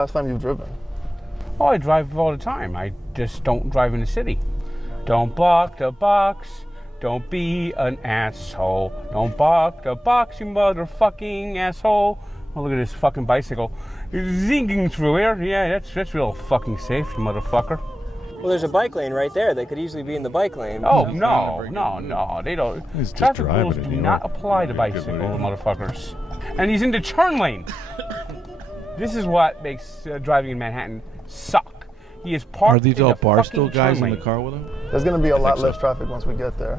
Last time you've driven? Oh, I drive all the time. I just don't drive in the city. Don't block the box. Don't be an asshole. Don't block the box, you motherfucking asshole. Oh, look at this fucking bicycle. Zinging through here. Yeah, that's real fucking safe, you motherfucker. Well, there's a bike lane right there. They could easily be in the bike lane. Oh, no. They don't. Traffic rules do not apply to bicycle motherfuckers. And he's in the turn lane. This is what makes driving in Manhattan suck. He is parked. Are these in all the Barstool fucking guys turn in the lane. car with him? There's going to be a lot less traffic once we get there.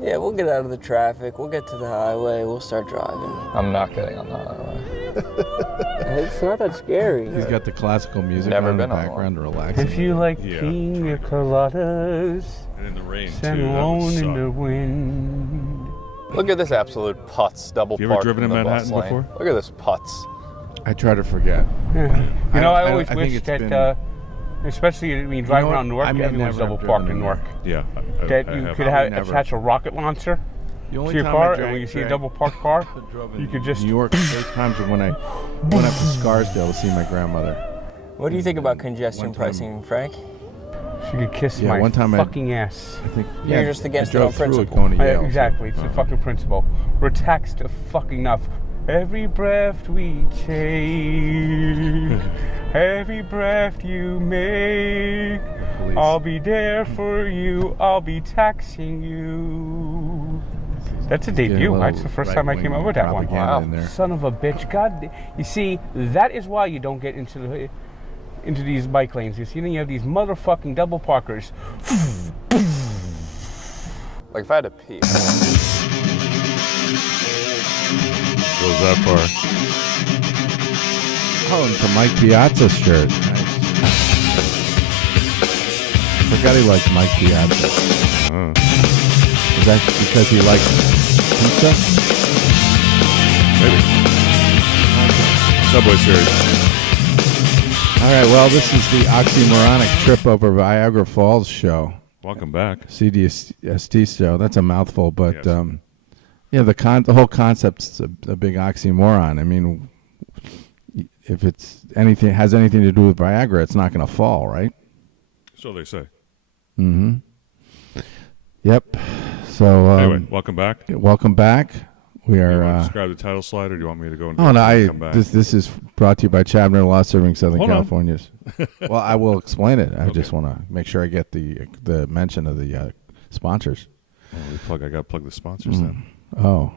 Yeah, we'll get out of the traffic. We'll get to the highway. We'll start driving. I'm not getting on the highway. It's not that scary. He's got the classical music Never on in the been on background to relax. If you like pina coladas, And in the rain, stand too. alone in the wind. Look at this absolute putz double You ever park driven in the Manhattan bus lane. before? Look at this putz. I try to forget. You know, I always think wish it's that, been- especially when you drive know what? around Newark, I've everyone's never double driven parked in in Newark. Yeah. That I you have. could never. attach a rocket launcher The to only your time car, I and drank, when you see a drank- double parked car, drove you in could just... New York. Those times when I went up to Scarsdale to see my grandmother. What do you think about congestion One time- pricing, Frank? She could kiss Yeah, my one time fucking ass. I think You're just against I it drove on through principle. Coney Yale, Exactly, it's the fucking principle. We're taxed fucking enough. Every breath we take, every breath you make, Police. I'll be there for you, I'll be taxing you. That's a Getting debut. little That's the first time I came up with that one. propaganda in there. Son of a bitch. God, you see, that is why you don't get into these bike lanes. You see, then you have these motherfucking double parkers. Like if I had to pee. Goes that far. Oh, and it's a Mike Piazza shirt. Nice. Forgot he liked Mike Piazza. Oh. Is that because he likes pizza? Maybe. Subway Series. All right, well, this is the Oxymoronic Trip Over Viagra Falls show. Welcome back. CDST show. That's a mouthful, but Yes. yeah, the whole concept's a big oxymoron. I mean, if it's has anything to do with Viagra, it's not going to fall, right? So they say. Mm-hmm. Yep. So Anyway, welcome back. welcome back. We Do you are. want to describe the title slide, or do you want me to go and Oh no! come back? This is brought to you by Chabner Law Serving Southern Hold on. California's. Well, I will explain it. I Okay. just want to make sure I get the mention of the sponsors. I got to plug the sponsors then. Oh,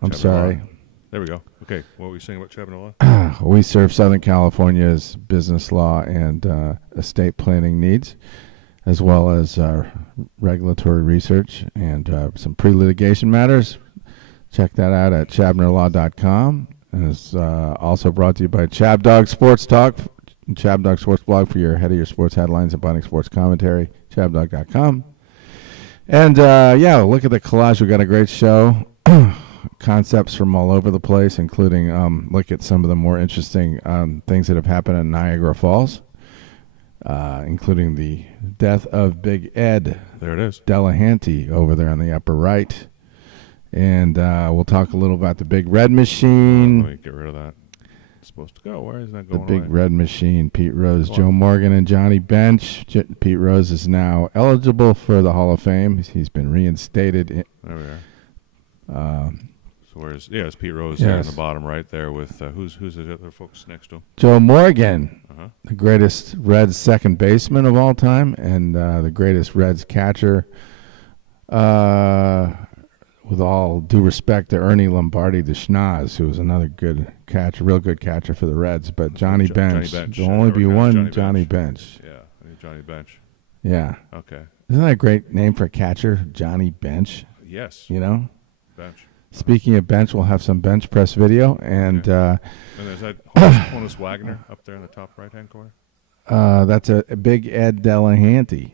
I'm Chabner sorry. Law. There we go. Okay, what were you saying about Chabner Law? We serve Southern California's business law and estate planning needs, as well as regulatory research and some pre-litigation matters. Check that out at chabnerlaw.com. And it's also brought to you by ChabDog Sports Talk, ChabDog Sports Blog for your head of your sports headlines and binding sports commentary, chabdog.com. And yeah, look at the collage. We've got a great show. Concepts from all over the place, including look at some of the more interesting things that have happened in Niagara Falls, including the death of Big Ed There it is. Delahanty over there on the upper right. And we'll talk a little about the Big Red Machine. Let me get rid of that. It's supposed to go. Where is that The going Big away? Red Machine, Pete Rose, Go Joe on. Morgan, and Johnny Bench. Pete Rose is now eligible for the Hall of Fame. He's been reinstated. There we are. So where's it's Pete Rose there in Yes. the bottom right there with who's the other folks next to him? Joe Morgan, Uh-huh. the greatest Reds second baseman of all time, and the greatest Reds catcher. With all due respect to Ernie Lombardi, the Schnoz, who was another good catcher, real good catcher for the Reds. But Johnny Bench, Bench. there'll only be Never one counted Johnny Bench. Yeah, I need Johnny Bench. Yeah. Okay. Isn't that a great name for a catcher, Johnny Bench? Yes. You know? Bench. Speaking of bench, we'll have some bench press video. And And there's that Honus Wagner up there in the top right-hand corner. that's a Big Ed Delahanty.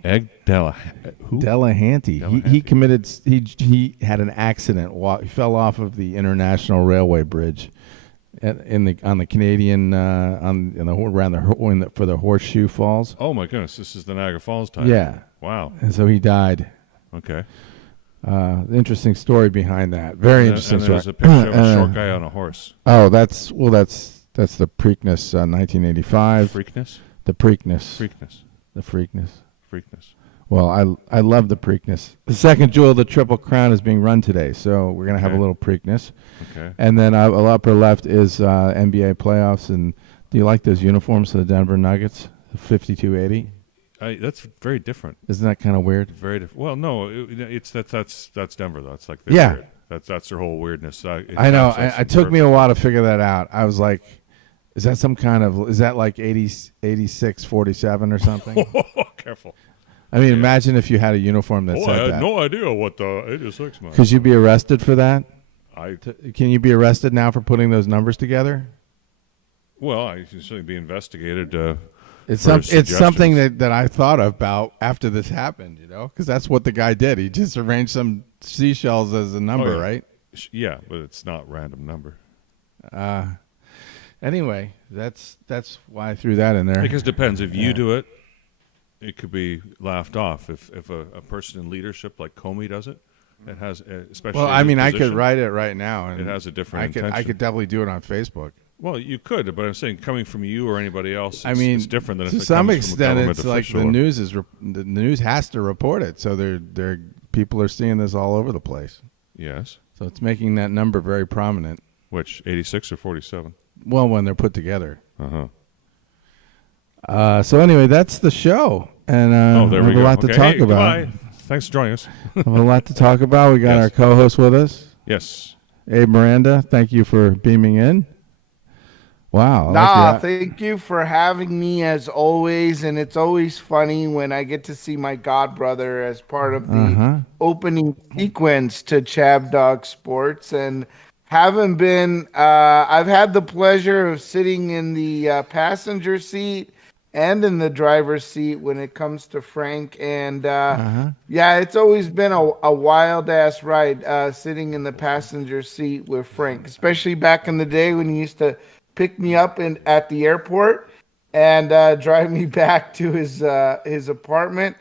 Who? Delahanty. He committed. He had an accident. He fell off of the International Railway Bridge, on the Canadian for the Horseshoe Falls. Oh my goodness! This is the Niagara Falls time. Yeah. Wow. And so he died. Okay. Interesting story behind that. Very interesting and story. there's a picture of a short guy on a horse. Oh, that's That's the Preakness 1985. Freakness? The Preakness. Freakness. The Freakness. Freakness. Well, I love the Preakness. The second jewel of the Triple Crown is being run today, so we're going to have a Okay. little Preakness. Okay. And then upper left is NBA playoffs. And do you like those uniforms for the Denver Nuggets? 5280? That's very different. Isn't that kind of weird? Very different. Well, no, that's Denver though. It's like Yeah. weird. That's their whole weirdness. I know. It took me a while to figure that out. I was like, is that some kind of, is that like 86-47 or something? Careful. I mean, imagine if you had a uniform that I said had that. no idea what the 86 meant. Could you be arrested for that? I Can you be arrested now for putting those numbers together? should certainly be investigated. It's for it's something suggestions. that I thought about after this happened, because that's what the guy did. He just arranged some seashells as a number, yeah. right? Yeah, but it's not random number. Anyway, that's why I threw that in there. Because it depends. If you do it, it could be laughed off. If a person in leadership like Comey does it, it has especially. Well, in I his mean, I could position, write it right now, and It has a different I could intention. definitely do it on Facebook. Well, you could, but I'm saying coming from you or anybody else, I mean, it's different than if to it some comes extent, from a government it's like official. the news the news has to report it, so they're people are seeing this all over the place. Yes. So it's making that number very prominent. Which 86 or 47? Well, when they're put together. Uh-huh. So anyway, that's the show, and There we we have go. a lot to Okay, talk hey, about. goodbye. Thanks for joining us. We have a lot to talk about. We got Yes. our co-host with us, Yes. Abe Miranda. Thank you for beaming in. Wow. I Nah, like that. thank you for having me as always. And it's always funny when I get to see my god brother as part of the opening sequence to ChabDog Sports. And haven't been, I've had the pleasure of sitting in the passenger seat and in the driver's seat when it comes to Frank. And yeah, it's always been a wild ass ride sitting in the passenger seat with Frank, especially back in the day when he used to pick me up at the airport and drive me back to his apartment.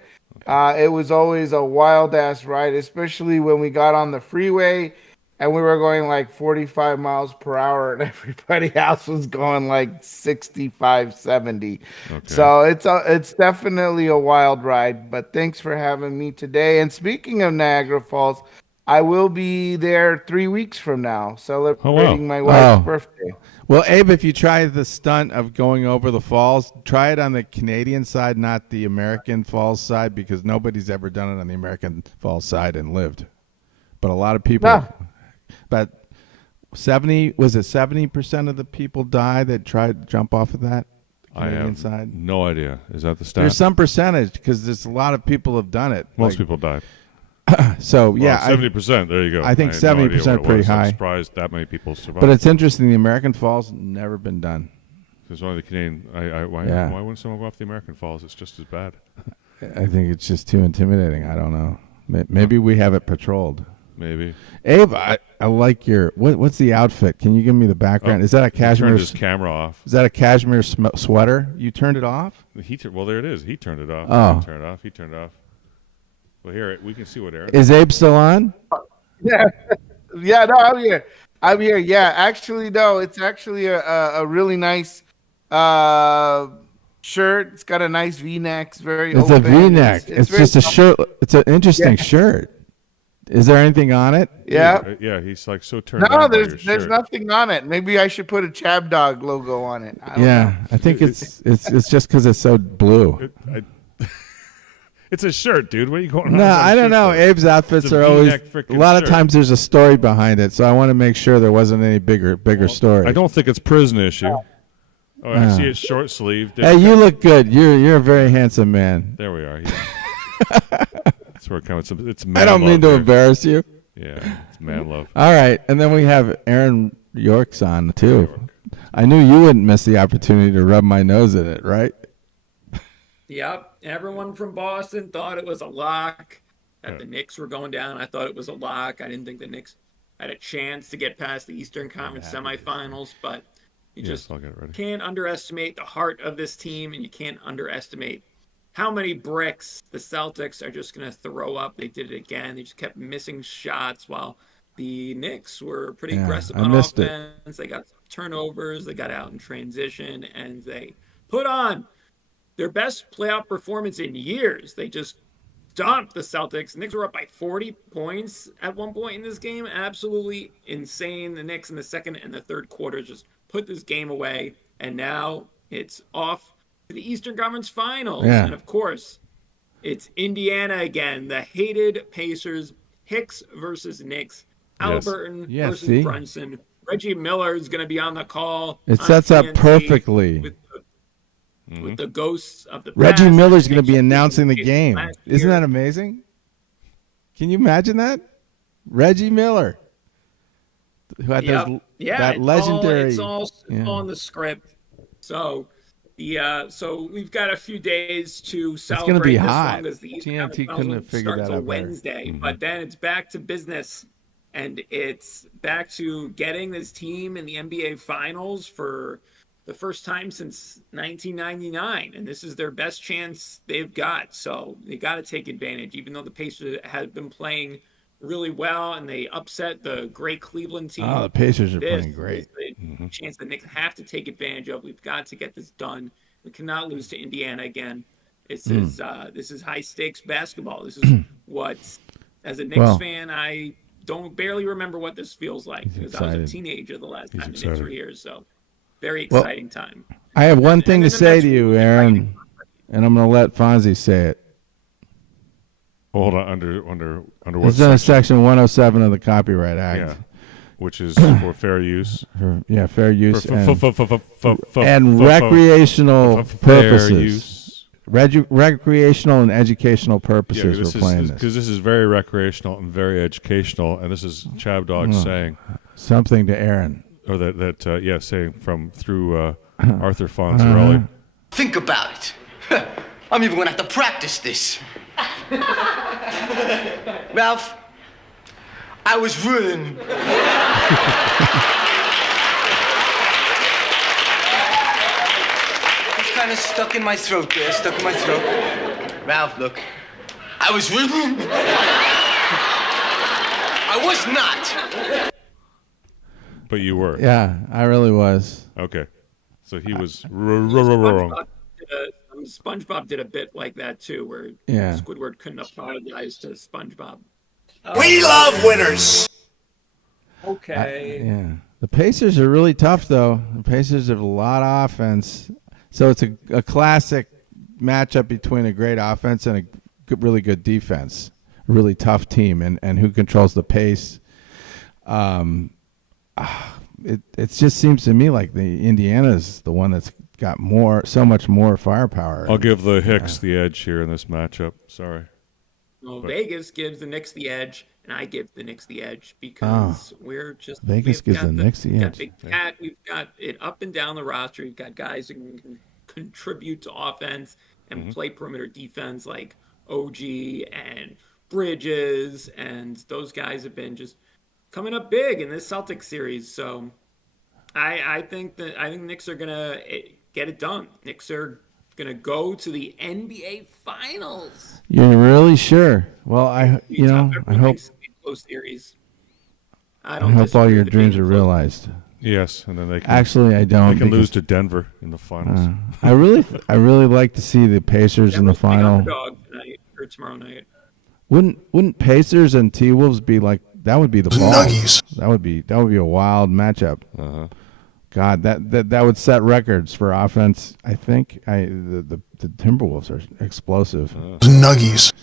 It was always a wild ass ride, especially when we got on the freeway and we were going like 45 miles per hour and everybody else was going like 65, 70. Okay. So it's definitely a wild ride, but thanks for having me today. And speaking of Niagara Falls, I will be there 3 weeks from now celebrating my wife's birthday. Well, Abe, if you try the stunt of going over the falls, try it on the Canadian side, not the American Falls side, because nobody's ever done it on the American Falls side and lived. But a lot of people, but 70% of the people die that tried to jump off of that Canadian I have side? no idea. Is that the stat? There's some percentage, because there's a lot of people have done it. Most people died. So, yeah. 70%. There you go. I think had no idea 70% what it pretty was. high. I'm surprised that many people survived. But it's interesting. The American Falls never been done. There's only the Canadian. Why Yeah. wouldn't someone go off the American Falls? It's just as bad. I think it's just too intimidating. I don't know. Maybe we have it patrolled. Maybe. Abe, I like your what's the outfit? Can you give me the background? Is that a He cashmere? turned his camera off. Is that a cashmere sweater? You turned it off? Well, there it is. He turned it off. Oh. He turned it off. He turned it off. Well, here we can see what Aaron. Is Abe still on? Yeah, no, I'm here. Yeah, actually, no, it's actually a really nice shirt. It's got a nice V-neck. It's very It's open. a V-neck. It's very just a shirt. It's an interesting shirt. Is there anything on it? Yeah. Yeah, he's like so turned on No, by your there's shirt. nothing on it. Maybe I should put a ChabDog logo on it. I don't Yeah, know. I think it's just because it's so blue. It's a shirt, dude. What are you going on? No, about I a don't shirt know. for? Abe's outfits It's a are always V-neck a frickin' lot of shirt. times there's a story behind it, so I want to make sure there wasn't any bigger story. I don't think it's prison issue. Oh, I see it's short sleeve. Hey, you look good. You're a very handsome man. There we are. Yeah. That's where it comes. It's man I don't mean love to here. embarrass you. Yeah, it's man love. All right, and then we have Aaron York's on too. I knew you wouldn't miss the opportunity to rub my nose in it, right? Yep. Everyone from Boston thought it was a lock that the Knicks were going down. I thought it was a lock. I didn't think the Knicks had a chance to get past the Eastern Conference semifinals, but you just I'll get it ready. can't underestimate the heart of this team, and you can't underestimate how many bricks the Celtics are just going to throw up. They did it again. They just kept missing shots while the Knicks were pretty aggressive I on missed it. offense. They got some turnovers. They got out in transition, and they put on their best playoff performance in years. They just stomped the Celtics. The Knicks were up by 40 points at one point in this game. Absolutely insane. The Knicks in the second and the third quarters just put this game away, and now it's off to the Eastern Conference Finals. Yeah. And, of course, it's Indiana again. The hated Pacers. Hicks versus Knicks. Halliburton versus Brunson. Reggie Miller is going to be on the call. It sets up perfectly. With the ghosts of the Reggie past. Miller's going to be announcing the game. Isn't that amazing? Can you imagine that? Reggie Miller. Who had that legendary... It's all on the script. So... so we've got a few days to celebrate. It's going to be this hot. As the TNT couldn't have figured that out Wednesday, but then it's back to business, and it's back to getting this team in the NBA Finals for the first time since 1999, and this is their best chance they've got. So they got to take advantage, even though the Pacers have been playing really well and they upset the great Cleveland team. Oh, the Pacers are playing great. Chance the Knicks have to take advantage of. We've got to get this done. We cannot lose to Indiana again. This is high stakes basketball. This is what, as a Knicks fan, I don't barely remember what this feels like because I was a teenager the last time the Knicks were here. So very exciting time. I have one thing to say to you, Aaron, and I'm going to let Fonzie say it. Hold on, under what it's in section 107 of the Copyright Act. Yeah, which is for fair use. Fair use and recreational purposes. Recreational and educational purposes. We're playing this because this is very recreational and very educational, and this is ChabDog saying something to Aaron, or saying through Arthur Fonzarelli. Think about it. I'm even going to have to practice this. Ralph, I was ruined. It's kind of stuck in my throat there, Ralph, look. I was ruined. I was not. But you were. Yeah, I really was. Okay. So he was wrong. SpongeBob did a bit like that too, where Squidward couldn't apologize to SpongeBob. We love winners. Okay. The Pacers are really tough, though. The Pacers have a lot of offense, so it's a classic matchup between a great offense and a really good defense. A really tough team, and who controls the pace. It just seems to me like the Indiana's the one that's got so much more firepower. I'll give the Hicks the edge here in this matchup. Sorry. Well, Vegas gives the Knicks the edge, and I give the Knicks the edge because Vegas gives the Knicks the edge. We've got it up and down the roster. We've got guys who can contribute to offense and play perimeter defense like OG and Bridges, and those guys have been just coming up big in this Celtics series. So I think Knicks are gonna get it done. Knicks are going to go to the NBA Finals. You're really sure? Well, I hope close series. I hope all your dreams are realized. Yes, and then they can, actually I don't. They can lose to Denver in the finals. I really like to see the Pacers in the final. Tonight or tomorrow night. Wouldn't Pacers and T-Wolves be like that? Would be the balls. That would be a wild matchup. God, that would set records for offense. I think the Timberwolves are explosive. Nuggies.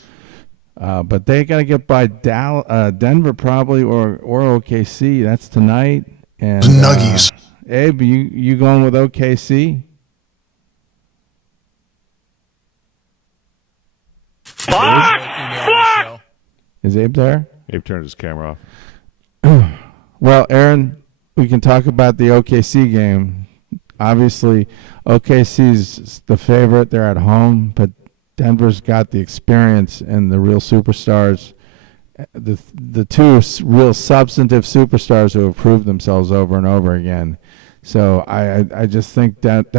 But they got to get by Denver probably or OKC. That's tonight. And Nuggies. Abe, you going with OKC? Is Abe there? Abe turned his camera off. Well, Aaron, we can talk about the OKC game. Obviously, OKC's the favorite. They're at home, but Denver's got the experience and the real superstars, the two real substantive superstars who have proved themselves over and over again. So I just think that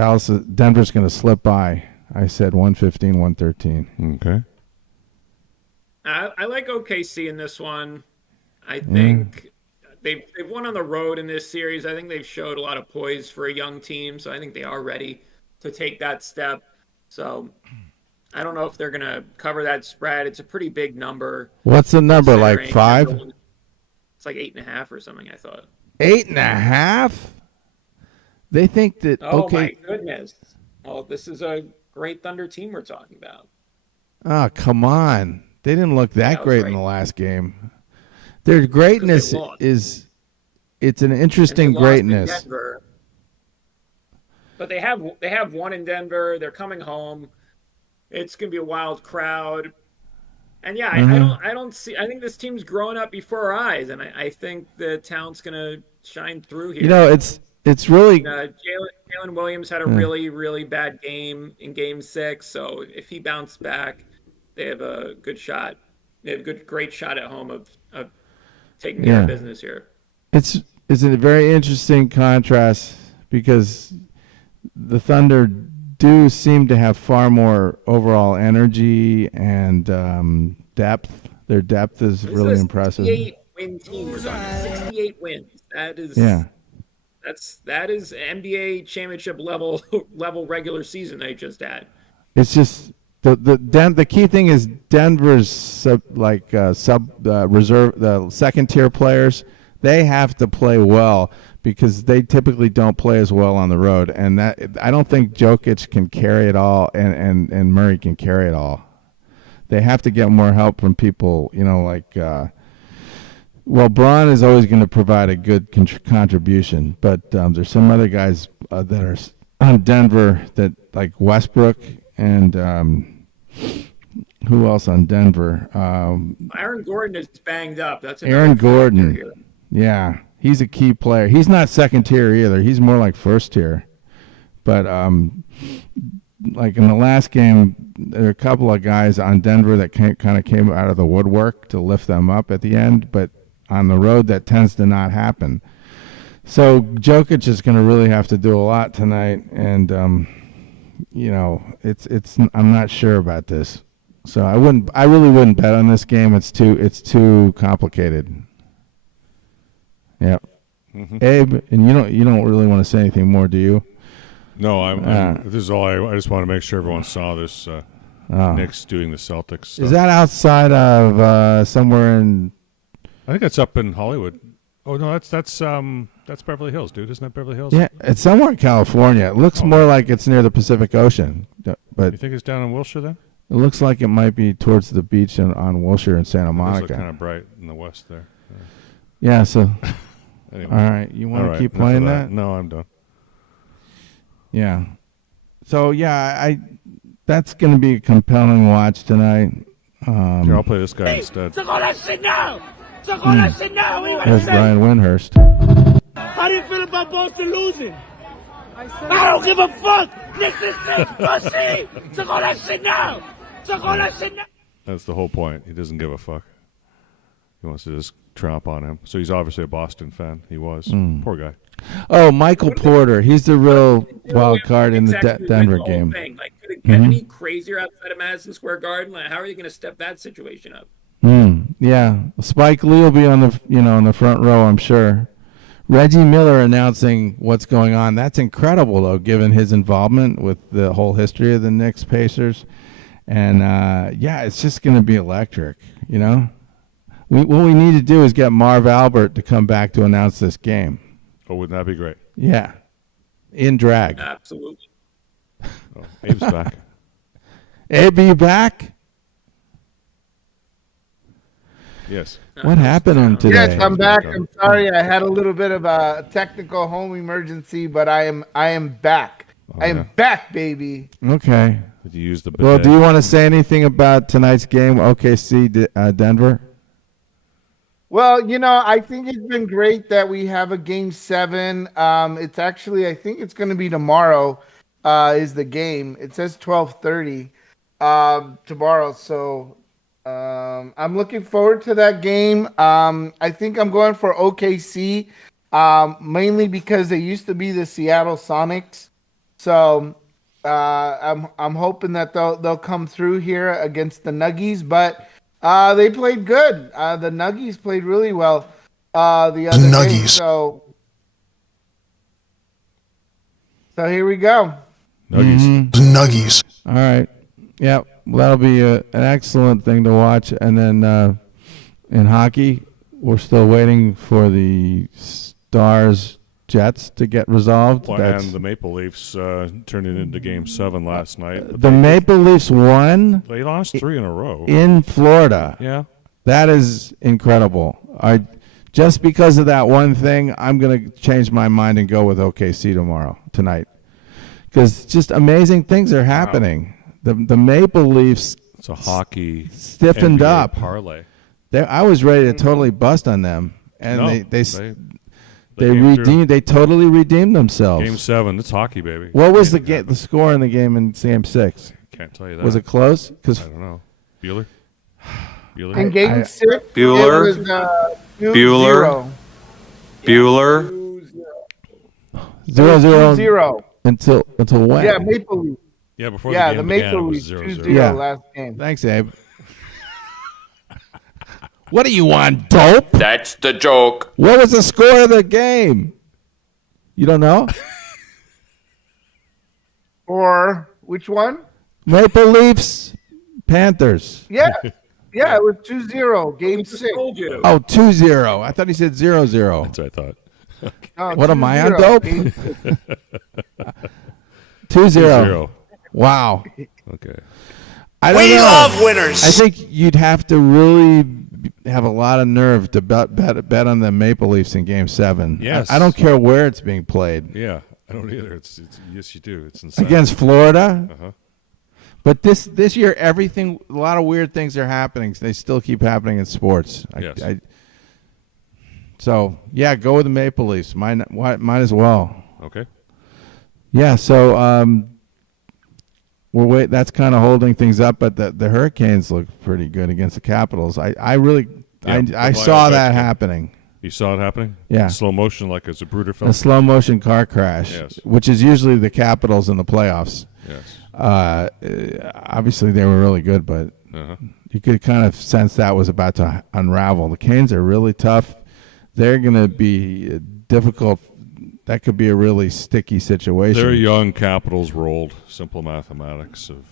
Denver's going to slip by. I said 115, 113. Okay. I like OKC in this one. I think they've won on the road in this series. I think they've showed a lot of poise for a young team, so I think they are ready to take that step. So I don't know if they're gonna cover that spread. It's a pretty big number. What's the number? Like 5? It's like 8.5 or something. I thought 8.5. They think that. Oh okay. my goodness! Well, this is a great Thunder team we're talking about. Oh, come on. They didn't look that great in the last game. Their greatness is, it's an interesting greatness. But they have one in Denver. They're coming home. It's going to be a wild crowd. And yeah, I don't see, I think this team's growing up before our eyes, and I think the talent's going to shine through here. You know, it's really Jalen Williams had a really, really bad game in Game 6. So if he bounced back, they have a good shot. They have a great shot at home of taking care of business here. It's a very interesting contrast because the Thunder do seem to have far more overall energy and depth. Their depth is really impressive. 68-win team. We're talking 68 wins. That is that is NBA championship level regular season they just had. It's just the key thing is Denver's reserve, the second tier players. They have to play well because they typically don't play as well on the road, and that I don't think Jokic can carry it all, and Murray can carry it all. They have to get more help from people, Braun is always going to provide a good contribution, but there's some other guys that are on Denver that like Westbrook and who else on Denver? Aaron Gordon is banged up. That's Aaron Gordon. Yeah, he's a key player. He's not second tier either. He's more like first tier. But like in the last game, there are a couple of guys on Denver that kind of came out of the woodwork to lift them up at the end. But on the road, that tends to not happen. So Jokic is going to really have to do a lot tonight, and it's I'm not sure about this. So I really wouldn't bet on this game. It's too complicated. Yeah. Mm-hmm. Abe, and you don't really want to say anything more, do you? No, this is all. I just want to make sure everyone saw this. Knicks doing the Celtics stuff. Is that outside of somewhere in? I think that's up in Hollywood. Oh no, that's Beverly Hills, dude. Isn't that Beverly Hills? Yeah, it's somewhere in California. It looks more like it's near the Pacific Ocean. But you think it's down in Wilshire then? It looks like it might be towards the beach on Wilshire and Santa Monica. It looks kind of bright in the west there. Yeah. So. Anyway. All right, you want to keep playing that? No, I'm done. Yeah. So yeah, that's going to be a compelling watch tonight. Here, I'll play this guy instead. There's Brian Windhurst. How do you feel about Boston losing? I don't give a fuck. Knicks is six, pussy. Suck all that shit now. Suck all that shit now. That's the whole point. He doesn't give a fuck. He wants to just tromp on him. So he's obviously a Boston fan. He was. Poor guy. Oh, Michael Porter. He's the real wild card in the Denver game. Like, could it get any crazier outside of Madison Square Garden? Like, how are you going to step that situation up? Yeah, Spike Lee will be on the in the front row, I'm sure. Reggie Miller announcing what's going on. That's incredible, though, given his involvement with the whole history of the Knicks Pacers. And it's just going to be electric. What we need to do is get Marv Albert to come back to announce this game. Oh, wouldn't that be great? Yeah. In drag. Absolutely. Oh, Abe's back. Abe, you back? Yes. What happened to him today? Yes, I'm back. I'm sorry. I had a little bit of a technical home emergency, but I am back. I am back, baby. Okay. Did you use the bidet? Well, do you want to say anything about tonight's game, OKC Denver? Well, I think it's been great that we have a game 7. It's actually, I think it's going to be tomorrow is the game. It says 12:30 tomorrow. So I'm looking forward to that game. I think I'm going for OKC mainly because they used to be the Seattle Sonics. So I'm hoping that they'll come through here against the Nuggies, but they played good. The Nuggies played really well. the other day. So here we go. Nuggies. All right. Yeah, well, that'll be an excellent thing to watch. And then in hockey, we're still waiting for the Stars Jets to get resolved. Well, and the Maple Leafs turned it into Game 7 last night. The Maple Leafs won. They lost 3 in a row. In Florida. Yeah. That is incredible. Just because of that one thing, I'm going to change my mind and go with OKC tonight. Because just amazing things are happening. The Maple Leafs. It's a hockey stiffened NBA up. parlay. I was ready to totally bust on them, and they redeemed. They totally redeemed themselves. Game 7. It's hockey, baby. What was the score in the game in Game 6? Can't tell you that. Was it close? I don't know. Bueller. In Game 6, Bueller. it was, Bueller. 0-0 until when? Yeah, Maple Leafs. Yeah, before the game began, it was 0-0. Last game. Thanks, Abe. What do you want, dope? That's the joke. What was the score of the game? You don't know? Or which one? Maple Leafs, Panthers. Yeah. Yeah, it was 2-0, Game 6. Oh, 2-0. I thought he said 0-0. That's what I thought. No, what am I on, 2-0, dope? Game 2-0. Wow. Okay. I don't We know. love winners. I think you'd have to really have a lot of nerve to bet on the Maple Leafs in Game 7. Yes. I don't care where it's being played. Yeah, I don't either. It's yes, you do. It's insane. Against Florida. Uh-huh. But this year, a lot of weird things are happening. They still keep happening in sports. Yes. So, yeah, go with the Maple Leafs. Might as well. Okay. Yeah, so that's kind of holding things up, but the Hurricanes look pretty good against the Capitals. I saw that happening. You saw it happening? Yeah. Slow motion, like it's a Bruder film? A slow motion car crash, yes. Which is usually the Capitals in the playoffs. Yes. Obviously, they were really good, but you could kind of sense that was about to unravel. The Canes are really tough. They're going to be difficult. That could be a really sticky situation. They're young Capitals rolled. Simple mathematics of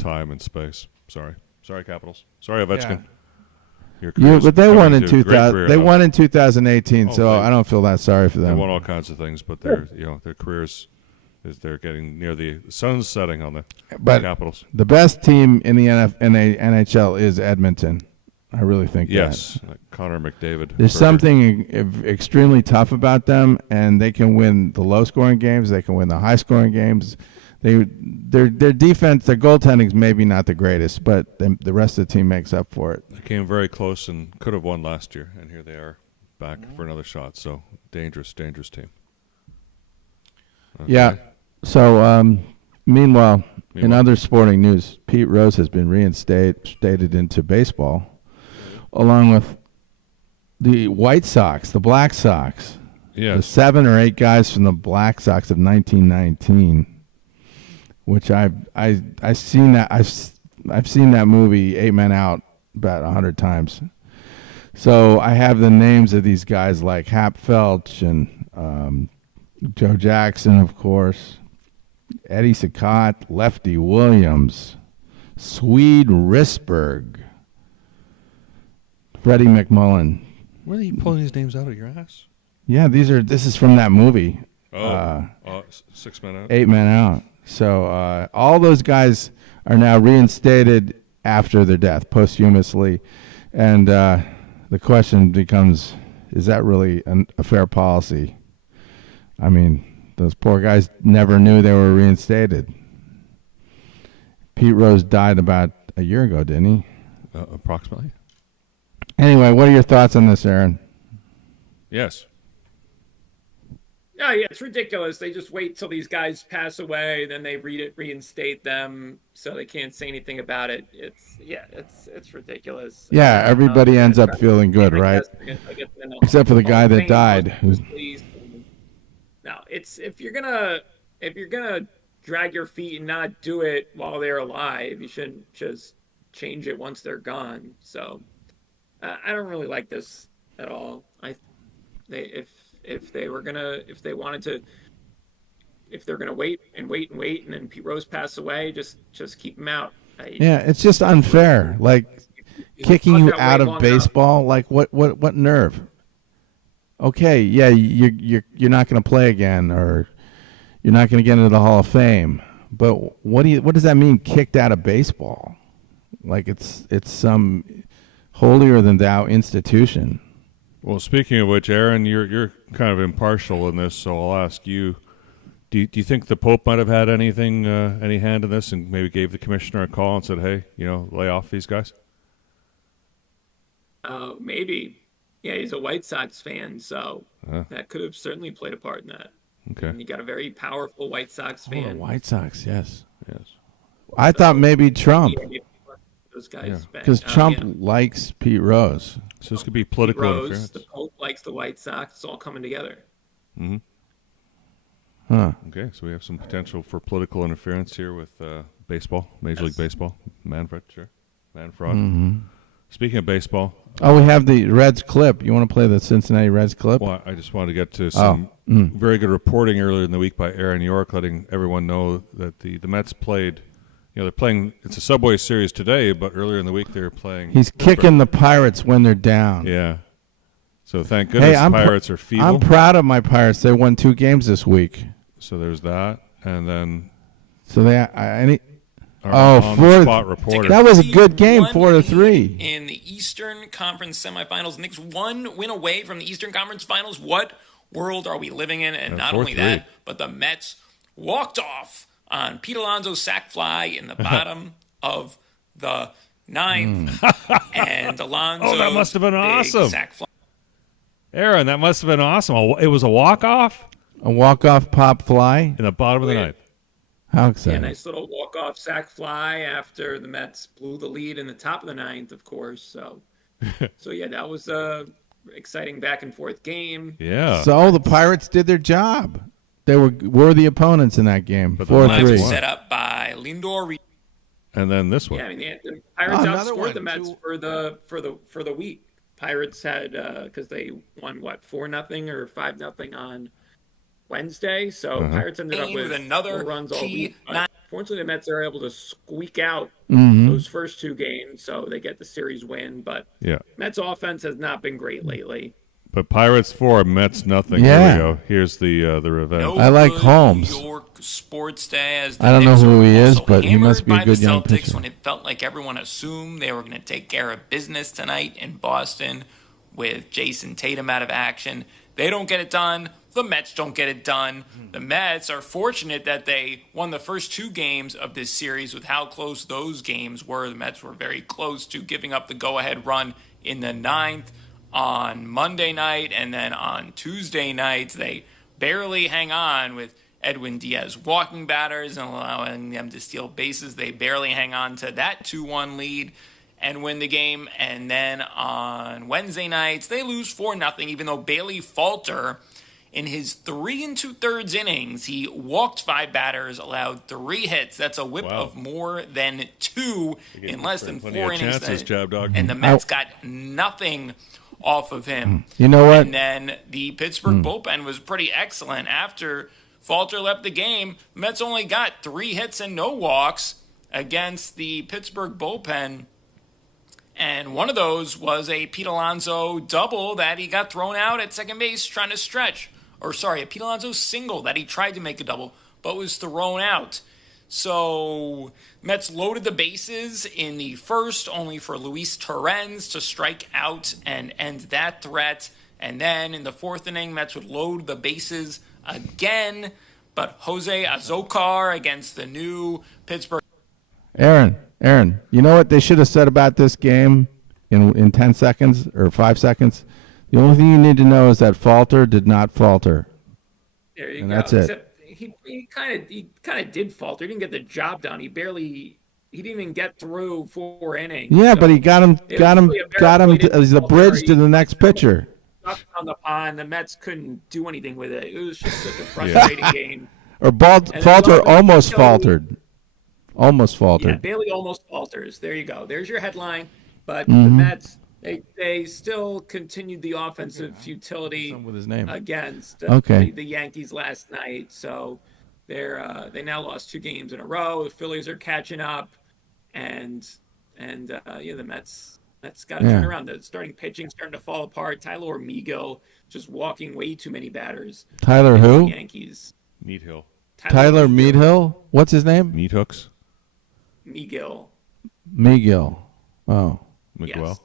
time and space. Sorry, Capitals. Sorry, Ovechkin. Yeah, but they won in 2000. They won in 2018, so I don't feel that sorry for them. They won all kinds of things, but their careers they're getting near the sun's setting on the Capitals. The best team in the NHL is Edmonton. I really think yes, like Connor McDavid. There's something extremely tough about them, and they can win the low-scoring games. They can win the high-scoring games. Their defense, their goaltending is maybe not the greatest, but the rest of the team makes up for it. They came very close and could have won last year, and here they are back for another shot. So dangerous team. Okay. Yeah. So meanwhile, in other sporting news, Pete Rose has been reinstated into baseball, along with the White Sox, the Black Sox. Yes. The 7 or 8 guys from the Black Sox of 1919, which I've seen that I've seen that movie 8 Men Out about 100 times. So I have the names of these guys like Hap Felch and Joe Jackson, of course, Eddie Saccott, Lefty Williams, Swede Risberg, Freddie McMullen. Where are you pulling these names out of your ass? Yeah, this is from that movie. 6 Men Out. 8 Men Out. So all those guys are now reinstated after their death, posthumously. And the question becomes, is that really a fair policy? I mean, those poor guys never knew they were reinstated. Pete Rose died about a year ago, didn't he? Approximately. Anyway, what are your thoughts on this, Aaron? Yes. Yeah, it's ridiculous. They just wait till these guys pass away, then they reinstate them, so they can't say anything about it. It's ridiculous. Yeah, everybody ends up feeling good, right? Except for the guy that died. No, it's if you're gonna drag your feet and not do it while they're alive, you shouldn't just change it once they're gone. So I don't really like this at all. I If they they're gonna wait and then Pete Rose passed away, just keep him out. Yeah, it's just unfair. Like kicking you out of baseball. Like what nerve? Okay, yeah, you're not going to play again, or you're not going to get into the Hall of Fame. But what does that mean? Kicked out of baseball? Like it's some holier than thou institution. Well, speaking of which, Aaron, you're kind of impartial in this, so I'll ask you. Do you think the Pope might have had any hand in this, and maybe gave the commissioner a call and said, "Hey, lay off these guys"? Maybe. Yeah, he's a White Sox fan, so that could have certainly played a part in that. Okay. And you got a very powerful White Sox fan. White Sox, yes. I thought maybe Trump. Those guys, because Trump likes Pete Rose. So this could be political Pete Rose, interference. the Pope likes the White Sox. It's all coming together. Mm-hmm. Huh. Okay, so we have some potential for political interference here with baseball, Major League Baseball. Manfred, sure. Manfred. Mm-hmm. Speaking of baseball. Oh, we have the Reds clip. You want to play the Cincinnati Reds clip? Well, I just wanted to get to some very good reporting earlier in the week by Aaron York, letting everyone know that the Mets played. They're playing. It's a Subway Series today, but earlier in the week they were playing. He's kicking the Pirates when they're down. Yeah. So thank goodness the Pirates are feeble. I'm proud of my Pirates. They won 2 games this week. So there's that, and then. So they. Spot reporter. That was a good game, 4-3. In the Eastern Conference semifinals, Knicks 1 win away from the Eastern Conference Finals. What world are we living in? And not only that, but the Mets walked off on Pete Alonso's sac fly in the bottom of the 9th. And Alonso. Oh, that must have been awesome. Sac fly. Aaron, that must have been awesome. It was a walk-off? A walk-off pop fly? In the bottom of the 9th. How exciting. Yeah, nice little walk-off sac fly after the Mets blew the lead in the top of the 9th, of course. So yeah, that was a exciting back-and-forth game. Yeah. So the Pirates did their job. They were worthy opponents in that game. 4-3. Set up by Lindor. And then this one. Yeah, I mean the Pirates outscored the Mets for the week. Pirates had because they won 4-0 or 5-0 on Wednesday, so Pirates ended up with another 4 runs all week. Fortunately, the Mets are able to squeak out those first 2 games, so they get the series win. But Mets offense has not been great lately. But Pirates 4, Mets nothing. Yeah. Here we go. Here's the revenge. I like Holmes. New York Sports Day as I don't know who he is, but he must be a good young pitcher. pitcher. When it felt like everyone assumed they were going to take care of business tonight in Boston with Jason Tatum out of action. They don't get it done. The Mets don't get it done. The Mets are fortunate that they won the first 2 games of this series with how close those games were. The Mets were very close to giving up the go-ahead run in the 9th on Monday night, and then on Tuesday night, they barely hang on with Edwin Diaz walking batters and allowing them to steal bases. They barely hang on to that 2-1 lead and win the game. And then on Wednesday nights, they lose 4-0, even though Bailey Falter, in his 3 2/3 innings, he walked 5 batters, allowed 3 hits. That's a whip of more than 2 in less than 4 innings. And the Mets got nothing off of him. You know what? And then the Pittsburgh bullpen was pretty excellent. After Falter left the game, the Mets only got 3 hits and no walks against the Pittsburgh bullpen. And one of those was a Pete Alonso double that he got thrown out at second base trying to stretch. Or sorry, a Pete Alonso single that he tried to make a double, but was thrown out. So Mets loaded the bases in the first, only for Luis Torrens to strike out and end that threat. And then in the 4th inning, Mets would load the bases again, but Jose Azocar against the new Pittsburgh. Aaron, you know what they should have said about this game in 10 seconds or 5 seconds? The only thing you need to know is that Falter did not falter. There you and go. That's it. Except he kind of did falter. He didn't get the job done. He didn't even get through 4 innings. Yeah, so but he got him as the bridge to the next pitcher. On the pond, the Mets couldn't do anything with it. It was just such a frustrating game. Or Falter almost faltered. Almost faltered. Yeah, Bailey almost falters. There you go. There's your headline. But the Mets They still continued the offensive futility with his name against the Yankees last night. So they now lost 2 games in a row. The Phillies are catching up, and the Mets got to turn around. The starting pitching starting to fall apart. Tyler Meagill just walking way too many batters. Tyler who? Yankees. Meathill. Tyler Meadhill? What's his name? Meat hooks. Meagill. Oh. Miguel. Yes.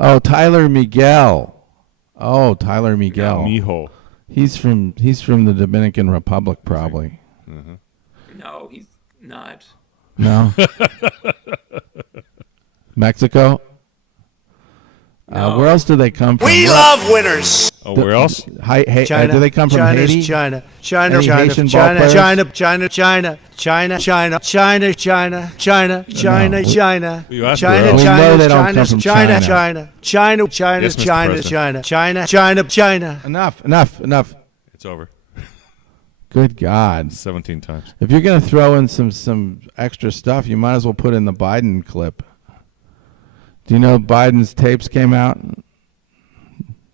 Oh, Tyler Miguel. Oh, Tyler Miguel. Mijo. He's from the Dominican Republic, probably. No, he's not. No. Mexico. No. Where else do they come from? We love winners. Oh, where else? China. Do they come from Haiti? China. Any Haitian ball players? You asked where else? We know they don't come from China. Enough. It's over. Good God. 17 times. If you're going to throw in some extra stuff, you might as well put in the Biden clip. Do you know Biden's tapes came out?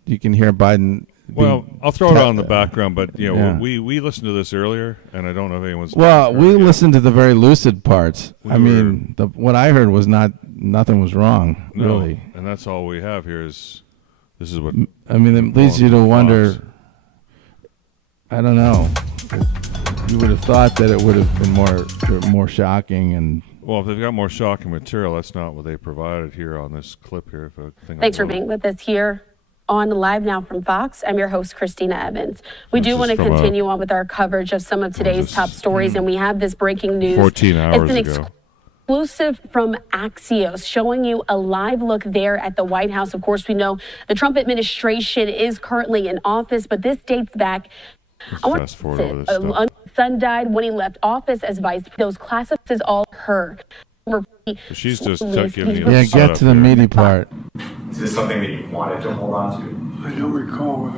You can hear Biden. Well, I'll throw it on in the background, but we listened to this earlier, and I don't know if anyone's. Well, we listened to the very lucid parts. What I heard was nothing was wrong, really. And that's all we have here is this is what. I mean, it leads you to wonder. I don't know. You would have thought that it would have been more shocking and. Well, if they've got more shocking material, that's not what they provided here on this clip here. Thanks for being with us here on Live Now from Fox. I'm your host, Christina Evans. We do want to continue on with our coverage of some of today's top stories, and we have this breaking news. 14 hours ago. Exclusive from Axios, showing you a live look there at the White House. Of course, we know the Trump administration is currently in office, but this dates back. Fast forward over this stuff. Son died when he left office as vice. Those classifieds all her. She's just giving you get to the meaty part. Is this something that you wanted to hold on to? I don't recall.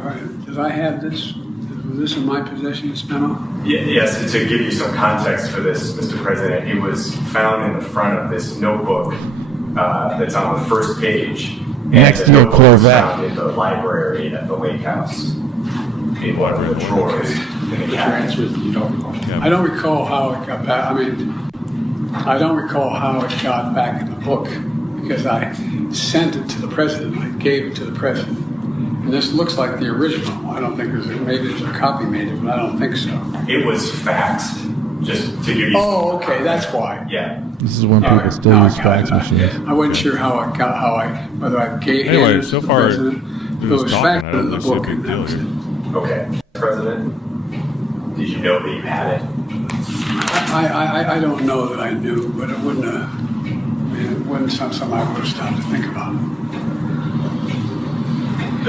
Did I have this? Was this in my possession to spin off? Yes, to give you some context for this, Mr. President, it was found in the front of this notebook that's on the first page. Next to your Corvette. Found in the library at the Lake House. In one of the drawers in the cabinet. You don't recall. Yeah. I don't recall how it got back. I don't recall how it got back in the book because I sent it to the president. I gave it to the president. And this looks like the original. I don't think maybe there's a copy made of it, but I don't think so. It was faxed, just to give you. Oh, okay, that's why. Yeah. This is when people still use fax machines. I wasn't sure whether I gave it to the president. It was faxed in the book, and that was it. Okay. President, did you know that you had it? I don't know that I knew, but it wasn't something I would have stopped to think about.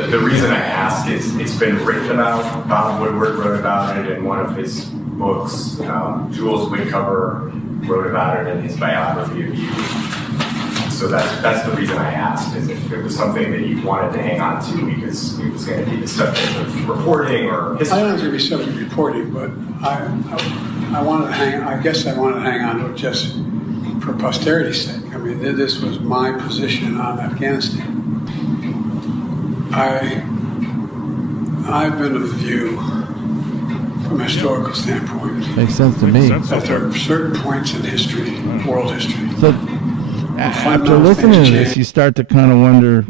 The reason I ask is it's been written about. Bob Woodward wrote about it in one of his books. Jules Whitcover wrote about it in his biography of you. So that's the reason I asked, is if it was something that you wanted to hang on to because it was going to be the subject of reporting or history. I don't think it would be subject of reporting, but I wanted to I guess I wanted to hang on to it just for posterity's sake. I mean, this was my position on Afghanistan. I've been of the view, from a historical standpoint, makes sense to me, that there are certain points in history, world history. So, after listening to this, you start to kind of wonder,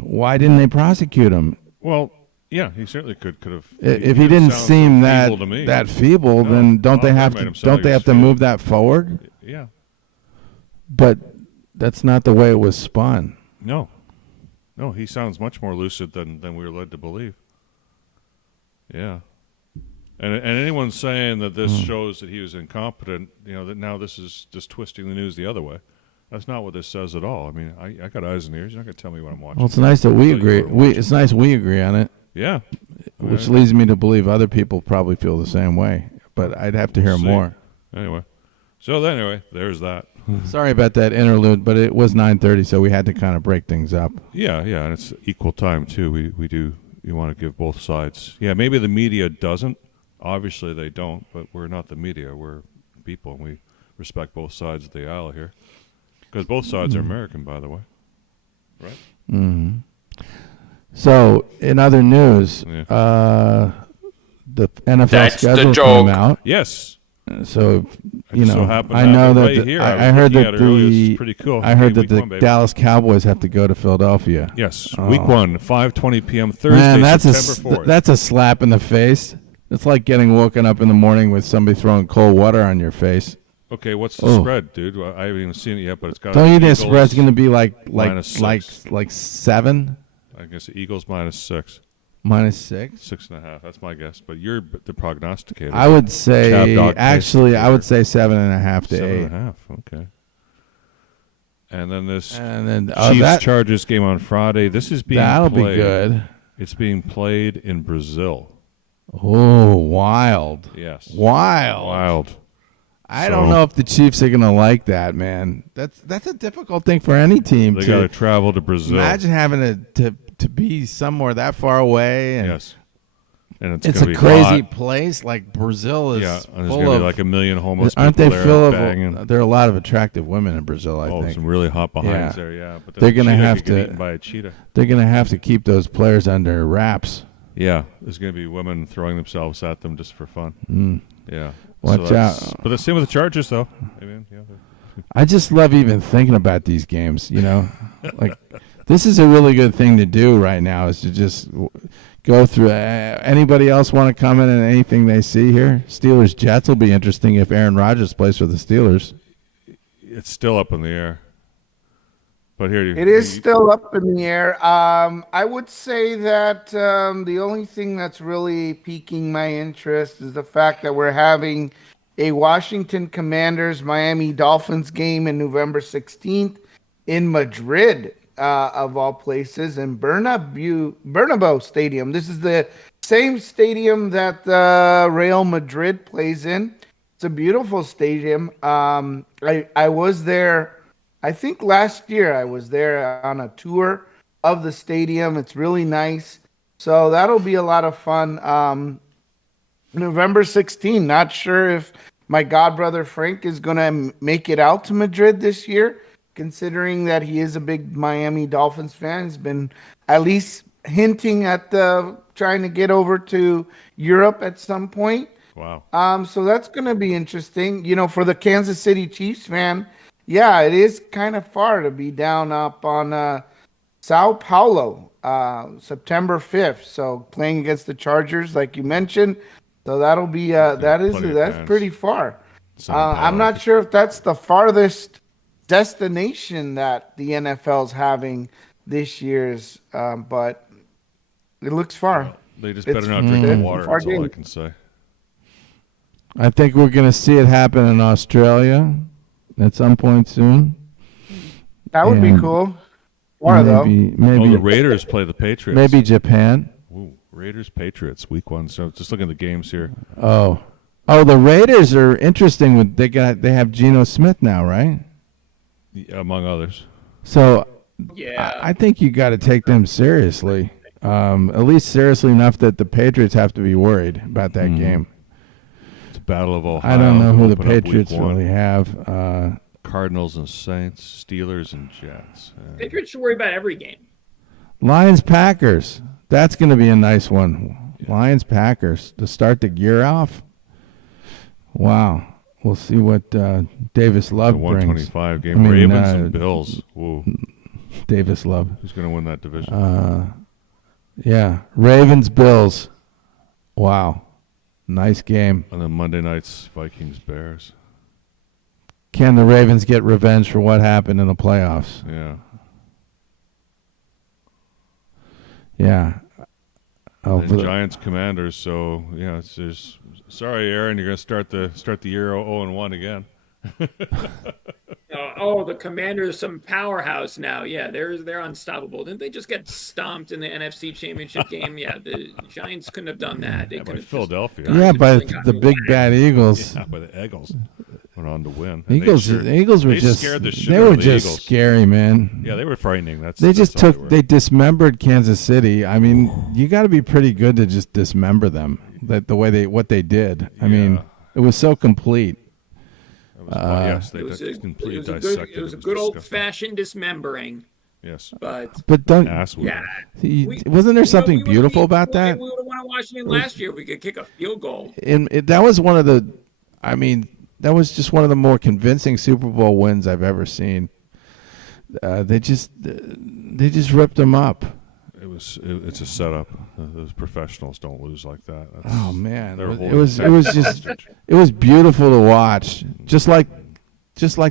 why didn't they prosecute him? Well, yeah, he certainly could have. If he didn't seem that feeble, then don't they have to move that forward? Yeah. But that's not the way it was spun. No, he sounds much more lucid than we were led to believe. Yeah. And anyone saying that this shows that he was incompetent, that now this is just twisting the news the other way. That's not what this says at all. I mean, I got eyes and ears. You're not going to tell me what I'm watching. Well, it's nice that we agree. It's nice we agree on it. Yeah. Which leads me to believe other people probably feel the same way. But I'd have to hear more. Anyway, there's that. Sorry about that interlude, but it was 9:30, so we had to kind of break things up. Yeah, and it's equal time too. We want to give both sides. Yeah, maybe the media doesn't. Obviously they don't, but we're not the media. We're people, and we respect both sides of the aisle here. Because both sides are American, by the way. Right? Mm-hmm. So, in other news, the NFL schedule came out. Yes. So, I so I know that right here. I heard that the pretty cool. I heard that Week the 1, Dallas Cowboys have to go to Philadelphia. Yes, Week 1, 5:20 p.m. Thursday, Man, September 4th. That's a slap in the face. It's like getting woken up in the morning with somebody throwing cold water on your face. Okay, what's the spread, dude? Well, I haven't even seen it yet, but it's got. Don't you think the spread's going to be like 7? I guess the Eagles -6. -6? 6.5. That's my guess. But you're the prognosticator. I would say ChabDog I would say 7.5 to 8. 7.5. Okay. And then this Chiefs Chargers game on Friday. This is being that'll played. be good. It's being played in Brazil. Oh, wild! Yes, wild. I don't know if the Chiefs are going to like that, man. That's a difficult thing for any team. They got to travel to Brazil. Imagine having to be somewhere that far away. And yes. And it's a crazy place. Like Brazil is and there's full gonna of be like 1 million homeless aren't people they there full banging. of? There are a lot of attractive women in Brazil. I think some really hot behinds there. Yeah, but they're going to have get eaten by a cheetah. They're going to have to keep those players under wraps. Yeah, there's going to be women throwing themselves at them just for fun. Yeah, watch out. But the same with the Chargers, though. I mean, I just love even thinking about these games. Like this is a really good thing to do right now. Is to just go through. Anybody else want to comment on anything they see here? Steelers Jets will be interesting if Aaron Rodgers plays for the Steelers. It's still up in the air. But here it is still up in the air. I would say that the only thing that's really piquing my interest is the fact that we're having a Washington Commanders Miami Dolphins game in November 16th in Madrid, of all places, in Bernabeu Stadium. This is the same stadium that Real Madrid plays in. It's a beautiful stadium. I was there. I think last year I was there on a tour of the stadium. It's really nice. So that'll be a lot of fun. November 16th, not sure if my godbrother Frank is going to make it out to Madrid this year, considering that he is a big Miami Dolphins fan. He's been at least hinting at trying to get over to Europe at some point. Wow. So that's going to be interesting. For the Kansas City Chiefs fan, yeah, it is kind of far to be down up on Sao Paulo, September 5th. So playing against the Chargers, like you mentioned, so that'll be that's pretty far. I'm not sure if that's the farthest destination that the NFL's having this year's, but it looks far. They just better not drink the water. That's all I can say. I think we're going to see it happen in Australia at some point soon. That would be cool. Or maybe the Raiders play the Patriots. Maybe Japan. Ooh, Raiders Patriots Week 1. So just looking at the games here. Oh, the Raiders are interesting. They have Geno Smith now, right? Among others. So yeah, I think you got to take them seriously. At least seriously enough that the Patriots have to be worried about that game. Battle of Ohio. I don't know who the Patriots really have. Cardinals and Saints, Steelers and Jets. Patriots should worry about every game. Lions Packers. That's going to be a nice one. Yeah. Lions Packers to start the year off. Wow. We'll see what Davis Love brings. 125 game. Ravens and Bills. Whoa. Davis Love. Who's going to win that division? Yeah. Ravens Bills. Wow. Nice game. And then Monday night's Vikings Bears. Can the Ravens get revenge for what happened in the playoffs? Yeah. Yeah. And Giants Commanders. So yeah, sorry, Aaron, you're going to start the year 0-1 again. The Commanders, some powerhouse now. Yeah, they're unstoppable. Didn't they just get stomped in the NFC Championship game? Yeah, the Giants couldn't have done that. They by Philadelphia. Yeah, by the big bad Eagles. Yeah, by the Eagles. Went on to win. Eagles were just scared the shit they out were of the just Eagles. Scary, man. Yeah, they were frightening. They dismembered Kansas City. I mean, you got to be pretty good to just dismember them. What they did. I mean, it was so complete. Yes, they it was a completely good, dissected. it was a was good disgusting. old-fashioned dismembering. Yes. But don't. Yeah. Wasn't there something beautiful about that? We would have won Washington last year if we could kick a field goal. That was one of the. I mean, that was just one of the more convincing Super Bowl wins I've ever seen. They just ripped them up. It's a setup. Those professionals don't lose like that. Oh man, it was beautiful to watch. Just like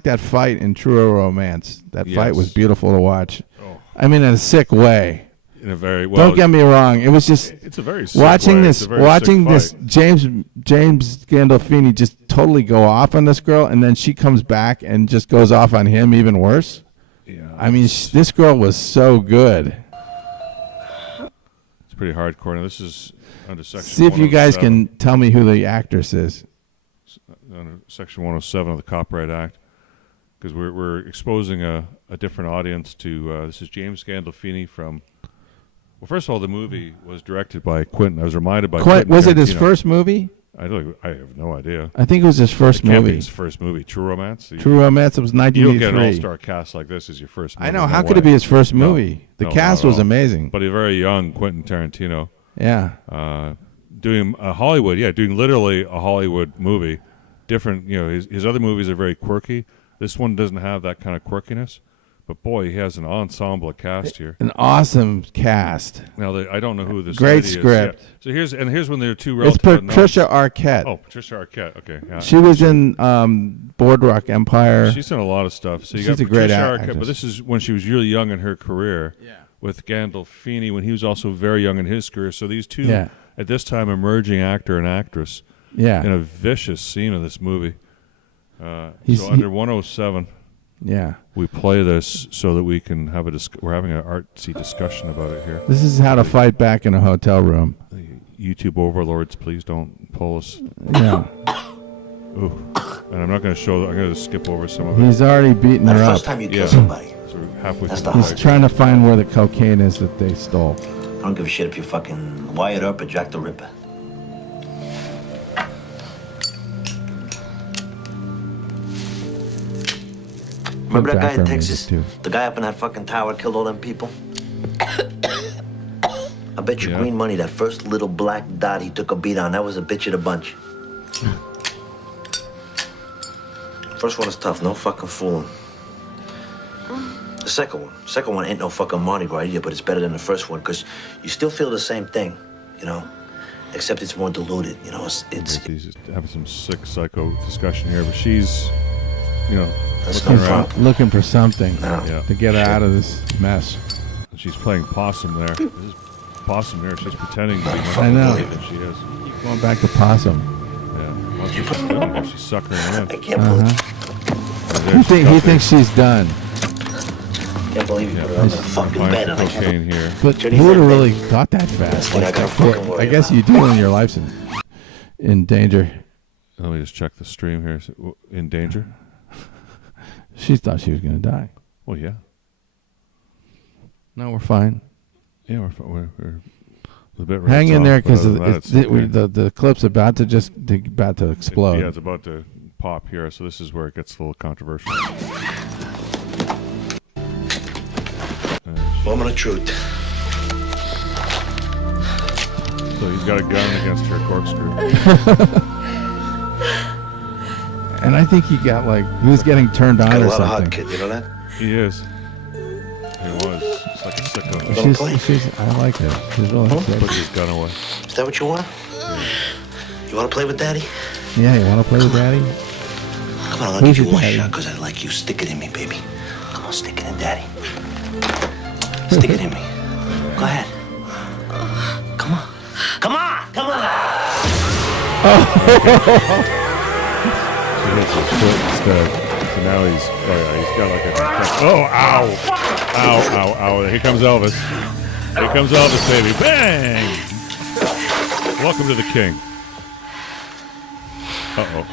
that fight in True Romance. That fight was beautiful to watch. Oh. I mean, in a sick way. In a very well. Don't get me wrong. It was just. It's a very sick watching way. this. It's a very Watching sick this. fight. James Gandolfini just totally go off on this girl, and then she comes back and just goes off on him even worse. Yeah. I mean, this girl was so good. It's pretty hardcore. Now this is under section. See if you guys 107. can tell me who the actress is. Under section 107 of the Copyright Act, because we're exposing a different audience to. This is James Gandolfini from. Well, first of all, the movie was directed by Quentin. I was reminded by Quentin. Was it his Tarantino. first movie? I have no idea. I think it was his first It can't be movie. his first movie. True Romance. True Romance. It was You don't get an 1983. all-star cast like this as your first movie. I know. No How could way. it be his first No. movie? The No, cast not at was all. amazing. But a very young Quentin Tarantino. Yeah. Doing a Hollywood. Yeah, doing literally a Hollywood movie. Different. You know, his other movies are very quirky. This one doesn't have that kind of quirkiness. But boy, he has an ensemble cast here. An awesome cast. Now, I don't know who this Great lady script. is. Yeah. So here's when there are two It's relative Patricia unknowns. Arquette. Oh, Patricia Arquette. Okay. Yeah. She was in Boardwalk Empire. She's done a lot of stuff. So you She's got a great Patricia Arquette, actress. but this is when she was really young in her career. Yeah. With Gandolfini when he was also very young in his career. So these two, Yeah. at this time, emerging actor and actress. Yeah. In a vicious scene of this movie. He's- Under 107. Yeah. We play this so that we can have we're having an artsy discussion about it here. This is how to fight back in a hotel room. YouTube overlords, please don't pull us. Yeah. Ooh. And I'm not going to show. I'm going to skip over some of it. He's already beaten her The up. first time you kill somebody. So we're halfway That's through the the He's fight. trying to find where the cocaine is that they stole. I don't give a shit if you fucking Wyatt Earp or Jack the Ripper. Remember that guy in background Texas? music, too. The guy up in that fucking tower killed all them people? I bet you green money that first little black dot he took a beat on, that was a bitch of the bunch. First one is tough, no fucking fooling. The second one ain't no fucking Mardi Gras either, but it's better than the first one, because you still feel the same thing, you know? Except it's more diluted, you know? It's He's just having some sick psycho discussion here, but she's, you know, That's looking no around. problem. Looking for something Yeah. to get her out of this mess. And she's playing possum there. This is possum here. She's pretending to be I nothing know. more than she is. Keep going back to possum. Yeah. Well, she's doing here. She's suckering her in. He thinks she's done. Can't believe you put her on the fucking Find bed. some and I cocaine here. But who would have really thought that fast? thing I gotta fucking worry I guess you do when your life's in danger. Let me just check the stream here. Is it in danger? She thought she was going to die. Well, yeah. No, we're fine. Yeah, we're a bit Hang in there because the the clip's about to explode. Yeah, it's about to pop here, so this is where it gets a little controversial. Moment of truth. So he's got a gun against her corkscrew. And I think he was getting turned on Got a or lot of hot something. kid, you know that? He is. He was. It's like a sicko. I like her. She's really good. Put his gun away. Is that what you want? You want to play with Daddy? Yeah, you want to play with Daddy? Come on, I'll Who's give you your one daddy? shot because I like you. Stick it in me, baby. Come on, stick it in Daddy. Stick it in me. Go ahead. Come on. Come on! Come on! She hits his foot instead. So now he's got like a. Oh, ow! Here comes Elvis. Here comes Elvis, baby. Bang! Welcome to the king. Uh-oh.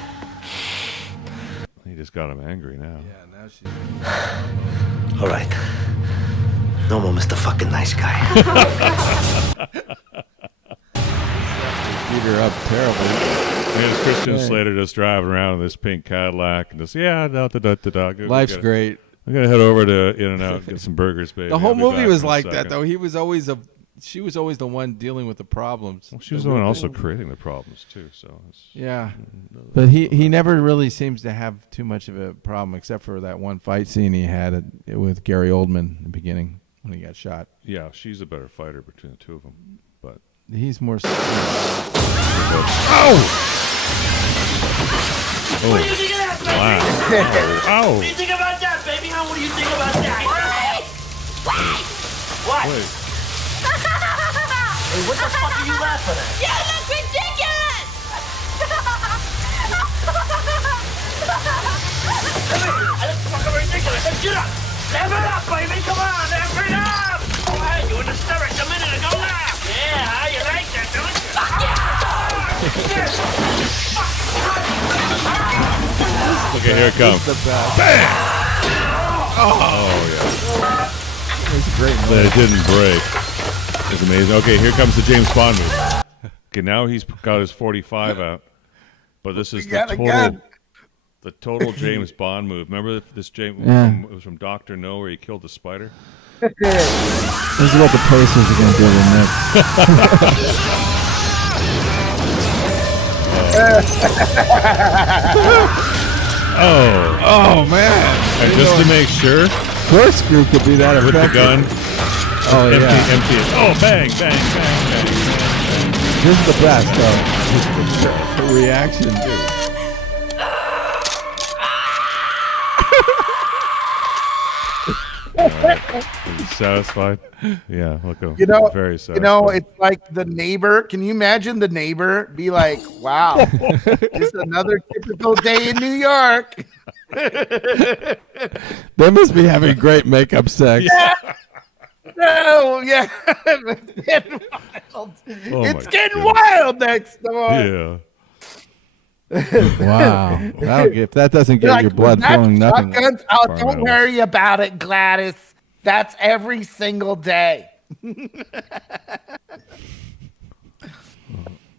He just got him angry now. Yeah, now she. All right. No more Mr. Fucking Nice Guy. Beat her up terribly. There's Christian Slater just driving around in this pink Cadillac and just Life's great. I'm gonna head over to In-N-Out and get some burgers, baby. The whole I'll be movie back was in a like that, second. though. She was always the one dealing with the problems. Well, she was the one also creating the problems too. So yeah, but he never really seems to have too much of a problem, except for that one fight scene he had with Gary Oldman in the beginning when he got shot. Yeah, she's a better fighter between the two of them, but he's more. What do you think of that, baby? Wow. What do you think about that, baby? Huh? What do you think about that? Wait! What? Wait. Hey, what the fuck are you laughing at? You look ridiculous! I look fucking ridiculous. Hey, get up! Step it up, baby! Come on, step it up! Oh, hey, you in the stomach a minute ago now. Yeah, you like that, don't you? Fuck Okay, here it comes. Bam! Oh yeah. It's a great But it didn't break. It's amazing. Okay, here comes the James Bond movie. Okay, now he's got his 45 out, but this is the total James Bond move. Remember this James? It was from Dr. No, where he killed the spider. This is what the Pacers are going to do to the Oh man! And just to make sure, corkscrew could be that with the effective. gun. Oh empty, yeah. empty it. Oh, bang, bang, bang, bang. This is the best though. The reaction, dude. Is he satisfied? Yeah, look at him. Very satisfied. You know, it's like the neighbor. Can you imagine the neighbor be like, "Wow, just another typical day in New York." They must be having great makeup sex. Yeah. No, yeah. It's getting wild. Oh It's my getting goodness. wild next door. Yeah. Wow. If that doesn't get Like, your blood that's flowing, nothing. shotguns. Oh, don't worry about it, Gladys. That's every single day.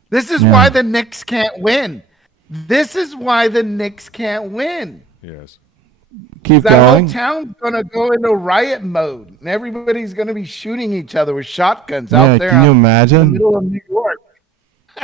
This is why the Knicks can't win. This is why the Knicks can't win. Yes. Keep that going. whole town's gonna go into riot mode, and everybody's gonna be shooting each other with shotguns out there. Can you in imagine the middle of New York?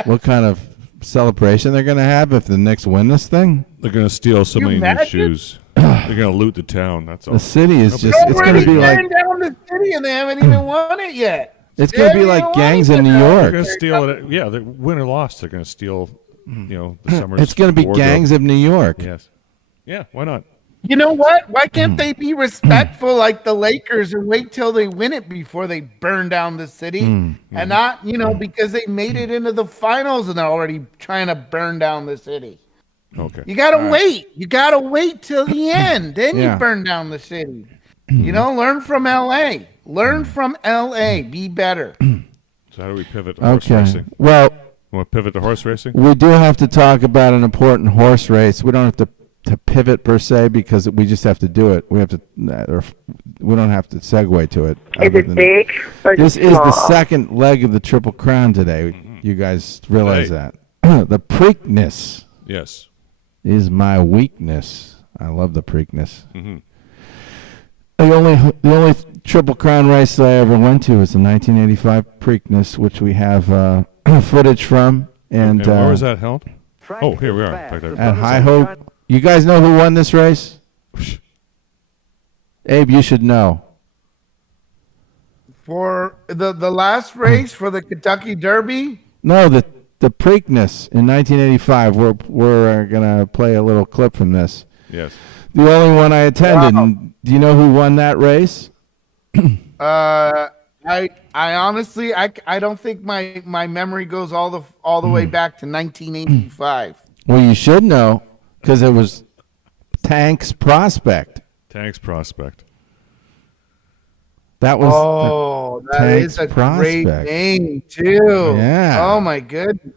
what kind of celebration they're going to have if the Knicks win this thing? They're going to steal so many new shoes. They're going to loot the town. That's all. The city is just, They're it's going to be like, tearing down the city, and they haven't even won it yet. it's going to be like gangs in New York. They're going to steal it. Yeah, the win or loss, they're going to steal, the summer's It's going to be wardrobe. gangs of New York. Yes. Yeah, why not? You know what? Why can't they be respectful like the Lakers and wait till they win it before they burn down the city? And not, because they made it into the finals and they're already trying to burn down the city. Okay. You got to wait. You got to wait till the end. Then you burn down the city. Learn from LA. Learn from LA. Be better. So how do we pivot to horse Okay. racing? Well, Want to pivot to horse racing? we do have to talk about an important horse race. We don't have to pivot per se because we just have to do it. We have to, or we don't have to segue to it. Is it big or This is the small? second leg of the Triple Crown today. You guys realize that. The Preakness Yes. is my weakness. I love the Preakness. Mm-hmm. The only Triple Crown race that I ever went to was the 1985 Preakness, which we have footage from. And where was that held? Oh, here we are. At High Hope. You guys know who won this race? Abe, you should know. For the last race for the Kentucky Derby? No, the Preakness in 1985. We're gonna play a little clip from this. Yes. The only one I attended. Wow. And do you know who won that race? I honestly I don't think my memory goes all the way back to 1985. Well, you should know because it was Tank's Prospect. Tank's Prospect. That was that Tank's is a Prospect. great name too. Yeah. Oh my goodness.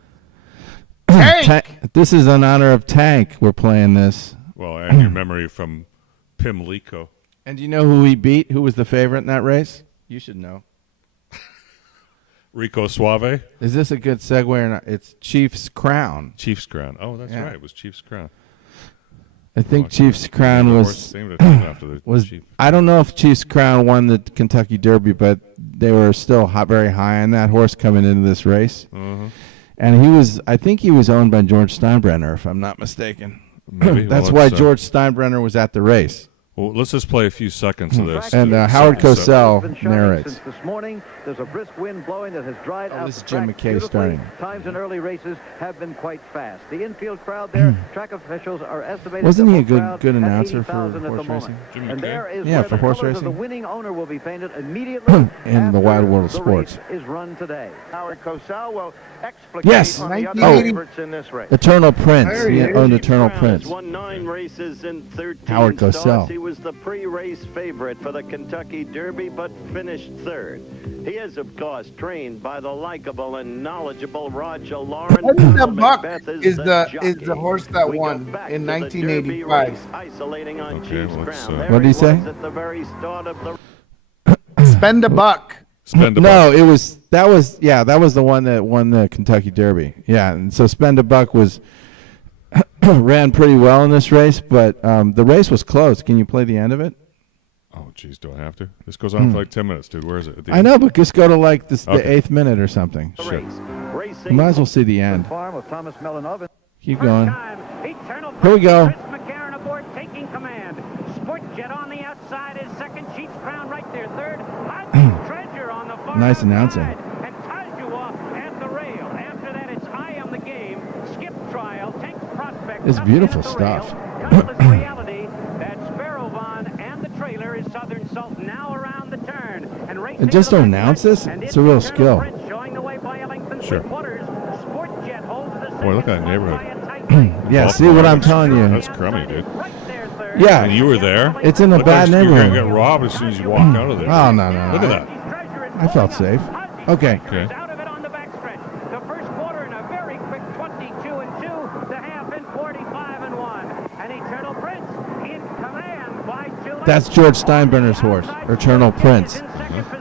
Tank. This is in honor of Tank. We're playing this. Well, and your memory from Pimlico. And do you know who he beat? Who was the favorite in that race? You should know. Rico Suave. Is this a good segue or not? It's Chief's Crown. Chief's Crown. Oh, that's Yeah. right. It was Chief's Crown. I think Chief's Crown was. I don't know if Chief's Crown won the Kentucky Derby, but they were still very high on that horse coming into this race. Uh-huh. And I think he was owned by George Steinbrenner, if I'm not mistaken. Maybe. That's why George Steinbrenner was at the race. Well, let's just play a few seconds of this. And Howard Cosell narrates. This morning, there's a brisk wind blowing that has dried out. This is the Jim track McKay beautifully. starting. Times in early races have been quite fast. The infield crowd there, track officials are estimating. Wasn't he a the whole crowd good at announcer for 80,000 at the horse moment. racing? Jim And McKay? there is Yeah, where for the horse colors of the racing. winning owner will be painted immediately In the Wide World of the Sports. race is run today. Howard Cosell will explicate Yes. on the other Oh, favorites in this race. Eternal Prince. There He he is. owned Eternal Prince. Won 9 races in 13 Howard starts. Cosell. He was the pre-race favorite for the Kentucky Derby, but finished third. He is, of course, trained by the likable and knowledgeable Roger Lawrence. The Buck Macbeth is the jockey. horse that We go won back in to the 1985. Derby race, isolating on Okay, Chief's let's, Crown. There What did he say? was at the very start of the Spend a buck. Spend a No, it was that was the one that won the Kentucky Derby. Yeah, and so Spend a Buck was ran pretty well in this race, but the race was close. Can you play the end of it? Oh, geez, do I have to? This goes on for like 10 minutes, dude. Where is it? At the I end? know, but just go to like the Okay. 8th minute or something. Shit. You might as well see the end. Farm of Thomas Mellon Oven. Keep going. Eternal Here we go. Chris McCarron aboard, taking command. Sport Jet on the outside is second. Chief's Crown right there, third. Treasure on the far Nice announcing. outside. And Tajua at the rail. After that, it's I Am the Game. Skip Trial. Tank Prospect. It's Nothing beautiful at the stuff. rail. Cutlass Reality. That Sparrow Von and the trailer is Southern Salt now around the turn. And racing And just to to the announce back, this, and it's a real Eternal skill. Prince showing the way by a length and Sure. 3/4. Sport Jet holds the Boy, look at that second neighborhood. Yeah, see what I'm telling you. That's crummy, dude. Yeah. And you were there? It's in a Look bad like You're neighborhood. going to get robbed as soon as you walk out of there. Oh, no. Look at that. I felt safe. Okay. Okay. Out of it on the backstretch. The first quarter in a very quick 22-2. The half in 45-1. And Eternal Prince in command by 2 That's George Steinbrenner's horse, Eternal Prince.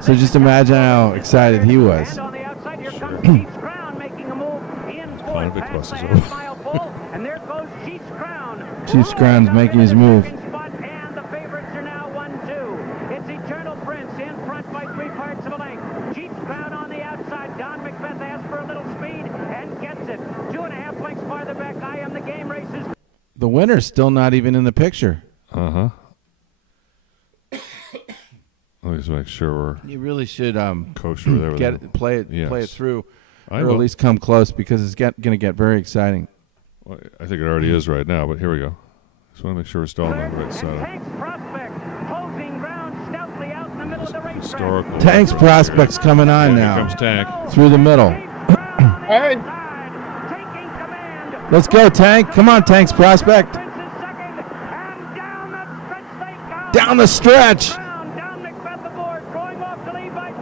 So just imagine how excited he was. On the outside, here comes Chief's Crown making a move in fourth. Convict Past bus the is half-mile pole. And there goes Chief's Crown. Chief's Crown's making his move. And the favorites are now 1-2. It's Eternal Prince in front by 3/4 of a length. Chief's Crown on the outside. Don Macbeth asks for a little speed and gets it. 2.5 lengths farther back. I Am the Game races. The winner's still not even in the picture. Uh-huh. Let me just make sure we're You really should kosher with everything. play it Yes. through, I or will. at least come close, because it's going to get very exciting. Well, I think it already is right now, but here we go. Just want to make sure we're still on the right side. Tank's Prospect closing ground stoutly out in the middle of the racetrack. Historical. Tank's Prospect's coming on Here now. comes Tank. Through the middle. Hey, Let's go, Tank. Come on, Tank's Prospect. Down the stretch. Down Macbeth aboard, going off to lead by 2.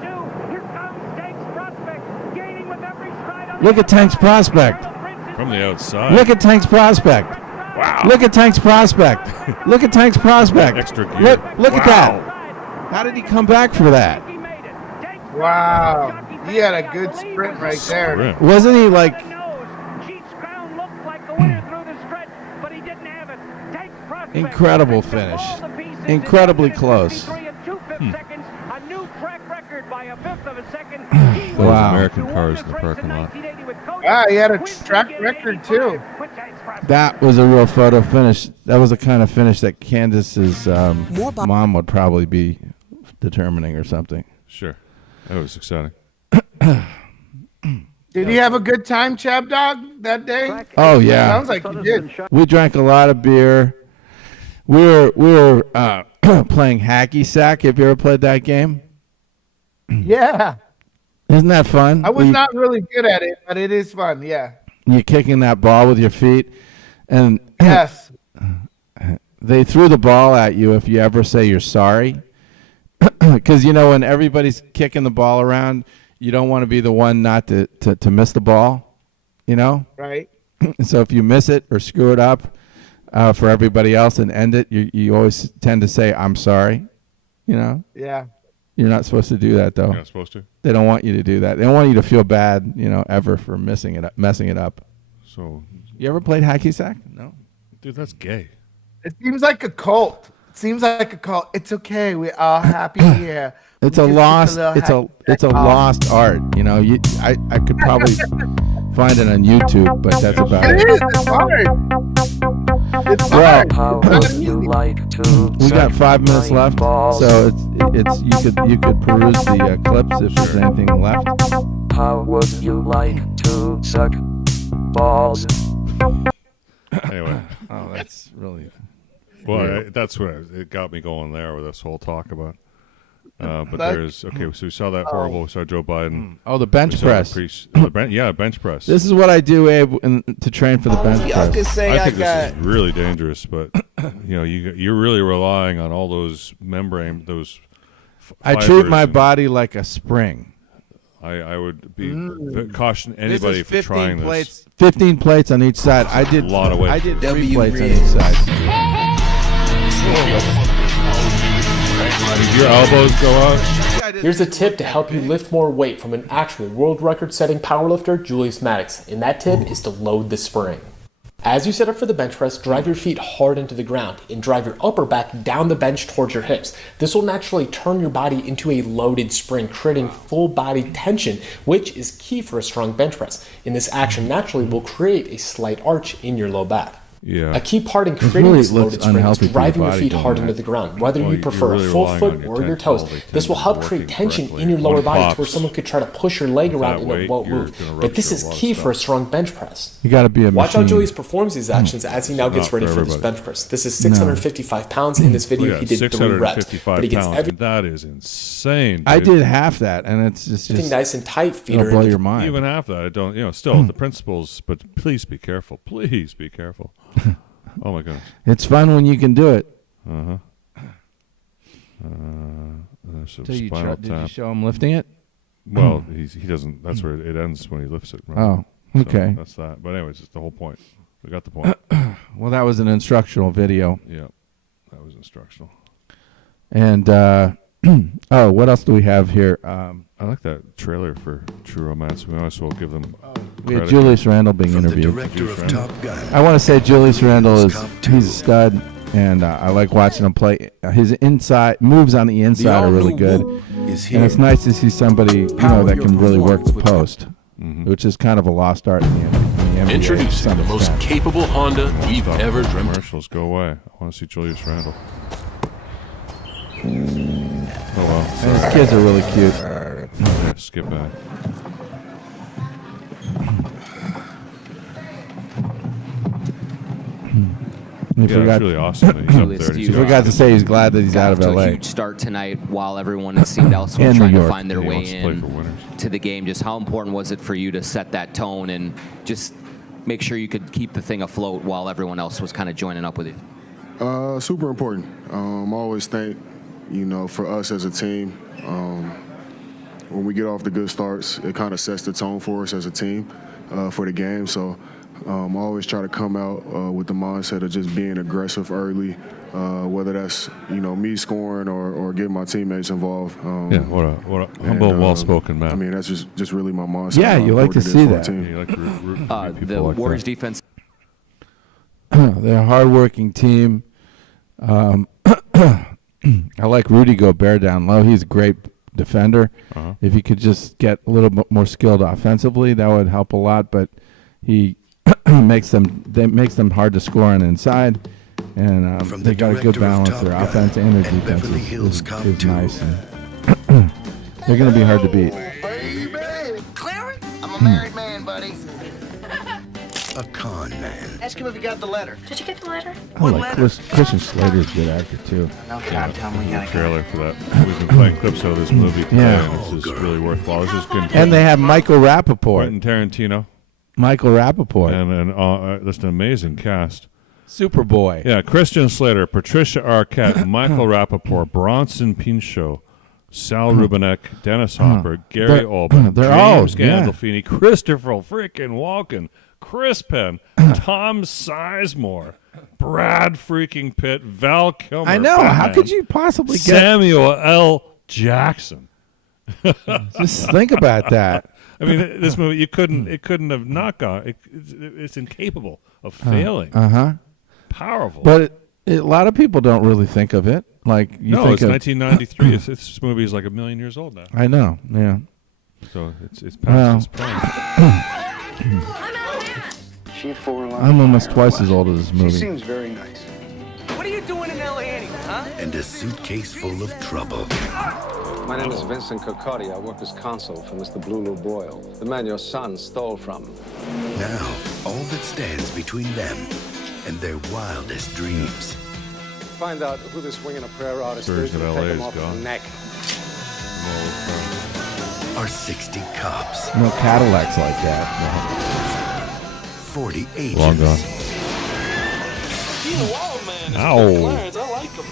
Here comes Tank's Prospect, gaining with every stride on Look at Tank's Prospect. From the outside. Look at Tank's Prospect. Wow. Look at Tank's Prospect. Look at Tank's Prospect. Extra gear. Look at Wow. that. How did he come back for that? wow. He had a good sprint right there. Sprint. Wasn't he like Chief's Crown looked like the winner through the stretch, but he didn't have it. Tank's Prospect incredible finish? Incredibly close. of 2/5 seconds, a new track record by a 1/5 of a second. Those Wow. American cars in the parking lot. Ah, he had a track record too. That was a real photo finish. That was the kind of finish that Candace's mom would probably be determining or something. Sure. That was exciting. Did he have a good time, ChabDog, that day? Oh yeah. Sounds like he did. We drank a lot of beer. We were playing hacky sack. Have you ever played that game? Yeah. Isn't that fun? I was not really good at it, but it is fun, yeah. You're kicking that ball with your feet, and Yes. they threw the ball at you if you ever say you're sorry. Because, when everybody's kicking the ball around, you don't want to be the one not to miss the ball, Right. So if you miss it or screw it up for everybody else and end it, you always tend to say, I'm sorry, Yeah. You're not supposed to do that, though. You're not supposed to? They don't want you to do that. They don't want you to feel bad, ever for messing it up. So, you ever played hacky sack? No. Dude, that's gay. It seems like a cult. It's okay. We're all happy here. It's a lost. It's a lost art. I could probably find it on YouTube, but that's about it. It's hard. We got 5 minutes left, so you could peruse the clips if there's anything left. How would you like to suck balls? Anyway, that's really. Well, that's what it got me going there with this whole talk about. But there's so we saw that horrible. We saw Joe Biden. Oh, the bench press. Bench press. This is what I do, Abe, to train for the bench press. I think this is really dangerous, but you're really relying on all those membrane, those. I treat my body like a spring. I would caution anybody for trying this. 15 plates on each side. I did a lot of weight. I did 3 plates on each side. Did your elbows go out? Here's a tip to help you lift more weight from an actual world record-setting powerlifter, Julius Maddox. And that tip is to load the spring. As you set up for the bench press, drive your feet hard into the ground and drive your upper back down the bench towards your hips. This will naturally turn your body into a loaded spring, creating full body tension, which is key for a strong bench press. And this action naturally will create a slight arch in your low back. Yeah. A key part in creating this loaded spring is driving your feet hard into the ground. Whether you prefer a full foot or your toes, this will help create tension in your lower body to where someone could try to push your leg around and it won't move. But this is key for a strong bench press. You got to be a machine. Watch how Julius performs these actions as he now gets ready for this bench press. This is 655 pounds. In this video, he did 3 reps. But he gets everything. That is insane, dude. I did half that, and it's just nice and tight. It'll blow your mind. Even half that, I don't. Still the principles, but please be careful. Please be careful. Oh my goodness! It's fun when you can do it. There's some Did spinal you show him lifting it? Well, he doesn't. That's where it ends when he lifts it. Right? Oh, okay. So that's that. But anyways, it's the whole point. We got the point. Well, that was an instructional video. Yeah, that was instructional. And what else do we have here? I like that trailer for True Romance. We might as well give them. We had Julius Randle being interviewed. Director of Top Gun. I want to say Julius Randle he's a stud, and I like watching him play. His moves on the inside are really good, and it's nice to see somebody that can really work the post, which is kind of a lost art in the NBA. Introducing the most capable Honda we've ever dreamt. Commercials, go away. I want to see Julius Randle. Oh well. And his kids are really cute. Yeah, skip back. It's really awesome. That he's You forgot to say he's glad that he's out of LA. A huge start tonight while everyone it seemed elsewhere And trying New to York. find their He way wants to play in for winners. to the game. Just how important was it for you to set that tone and just make sure you could keep the thing afloat while everyone else was kind of joining up with you? Super important. I always think, for us as a team, when we get off the good starts, it kind of sets the tone for us as a team for the game. So I always try to come out with the mindset of just being aggressive early, whether that's me scoring or getting my teammates involved. What a humble, well-spoken man. I mean, that's just really my mindset. Yeah, you like to see that. You like to root The like Warriors that. defense. They're a hard-working team. I like Rudy Gobert down low. He's a great defender. If he could just get a little bit more skilled offensively, that would help a lot. But he makes them hard to score on the inside, and they got a good balance. Their offense and their defense is nice. And they're going to be hard to beat. Clarence? I'm a married man, buddy. A con man. Ask him if he got the letter. Did you get the letter? I like Christian Slater's a good actor too. No, God, tell me. The trailer for that. We've been playing clips of this movie today, Yeah. and it's just really worthwhile. This is good. And they have Michael Rappaport. Quentin Tarantino. Michael Rappaport. And that's an amazing cast. Superboy. Yeah, Christian Slater, Patricia Arquette, Michael Rappaport, Bronson Pinchot, Sal Rubinek, Dennis Hopper, Gary Oldman, they're all, James Gandolfini, Christopher freaking Walken, Chris Penn, Tom Sizemore, Brad freaking Pitt, Val Kilmer. I know. Batman, How could you possibly get Samuel L. Jackson. Just think about that. I mean, this movie, it couldn't have not gone. It's incapable of failing. Powerful. But a lot of people don't really think of it. Like you think it's 1993. This movie is like 1 million years old now. I know. Yeah. So it's past its prime. I'm almost twice as old as this movie. She seems very nice. What are you doing in L.A. anyway, huh? And a suitcase full of trouble. My name is Vincent Cocotti. I work as consul for Mr. Blue Boyle, the man your son stole from. Now, all that stands between them and their wildest dreams. Find out who this wing and a prayer artist is Version and of take LA him is off gone. the neck. Are 60 cops. No Cadillacs like that. 40 agents. Long gone. Ow. I like him.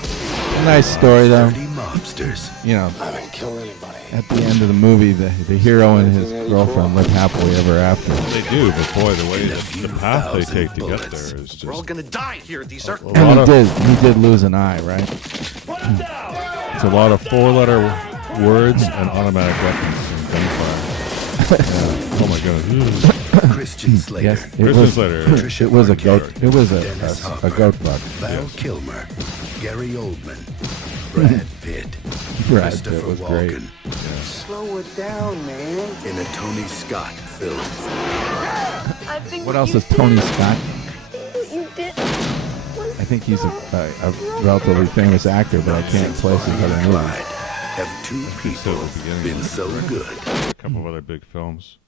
A nice story, though. 30 mobsters. You know, I didn't kill anybody. at the end of the movie, the hero and his girlfriend live happily ever after. They do, but boy, the way the path they take to get there is just. We're all gonna die here at these circles. And he did lose an eye, right? It's a lot of 4-letter words and automatic weapons and gunfire. Yeah. Oh my goodness. Christian Slater. Yes, Christian Slater. It was a goat. It was a goat bug. Val Kilmer. Gary Oldman. Brad Pitt. Brad Christopher Pitt was Walken. great. Slow it down, man. In a Tony Scott film. What else is Tony Scott? You did. I think he's a relatively famous actor, but I can't place his other movie. Have two people been so good? A couple of other big films.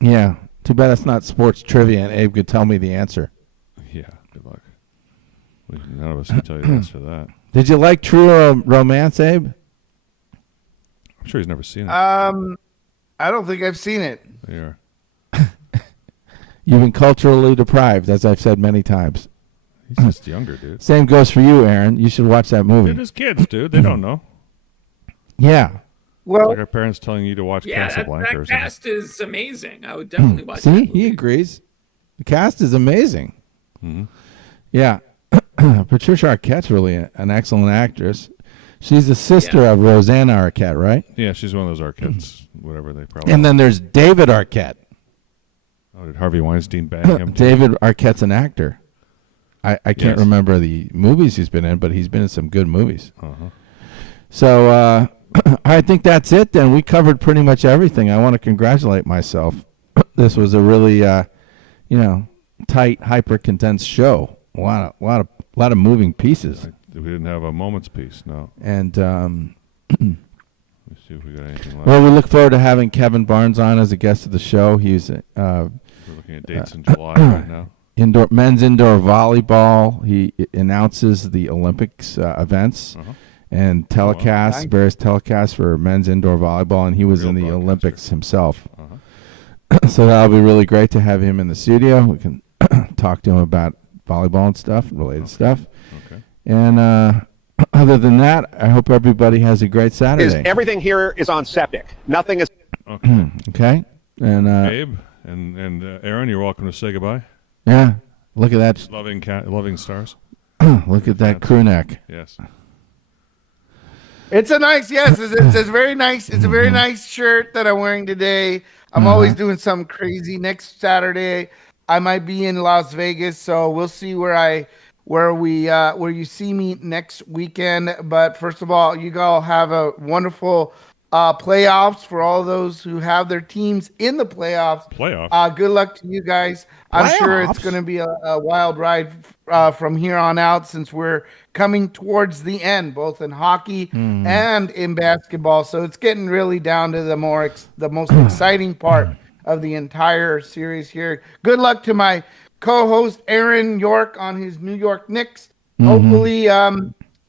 Yeah. Too bad it's not sports trivia and Abe could tell me the answer. Yeah, good luck. None of us can tell you the answer to that. Did you like True Romance, Abe? I'm sure he's never seen it. I don't think I've seen it. Yeah. You've been culturally deprived, as I've said many times. He's just younger, dude. Same goes for you, Aaron. You should watch that movie. They're just kids, dude. They don't know. Yeah. Well, it's like our parents telling you to watch Yeah, Casablanca or that something. cast is amazing. I would definitely watch See, that movie. he agrees. The cast is amazing. Mm-hmm. Yeah. Patricia Arquette's really an excellent actress. She's the sister of Rosanna Arquette, right? Yeah, she's one of those Arquettes, whatever they probably. And then there's David Arquette. Oh, did Harvey Weinstein bang him? David Arquette's an actor. I can't Yes. remember the movies he's been in, but he's been in some good movies. Uh-huh. So I think that's it then. We covered pretty much everything. I want to congratulate myself. This was a really, tight, hyper-condensed show. A lot of moving pieces. We didn't have a moment's peace, no. And Let's see if we got anything left. well, we look forward to having Kevin Barnes on as a guest of the show. He's We're looking at dates in July right now. Men's indoor volleyball. He announces the Olympics events and telecasts, various telecasts for men's indoor volleyball, and he was in the Olympics himself. So that'll be really great to have him in the studio. We can talk to him about volleyball and stuff, related stuff. Okay. And other than that, I hope everybody has a great Saturday. Everything here is on septic. Nothing is. Okay. Okay. And Abe and Aaron, you're welcome to say goodbye. yeah, look at that. Loving stars. Look at that crew neck. Yes. It's a nice, yes. It's very nice. It's a very nice shirt that I'm wearing today. I'm always doing something crazy. Next Saturday, I might be in Las Vegas, so we'll see where you see me next weekend. But first of all, you all have a wonderful playoffs for all those who have their teams in the playoffs. Good luck to you guys. I'm sure it's going to be a wild ride from here on out, since we're coming towards the end, both in hockey and in basketball. So it's getting really down to the most exciting part of the entire series here. Good luck to my co-host Aaron York on his New York Knicks. Hopefully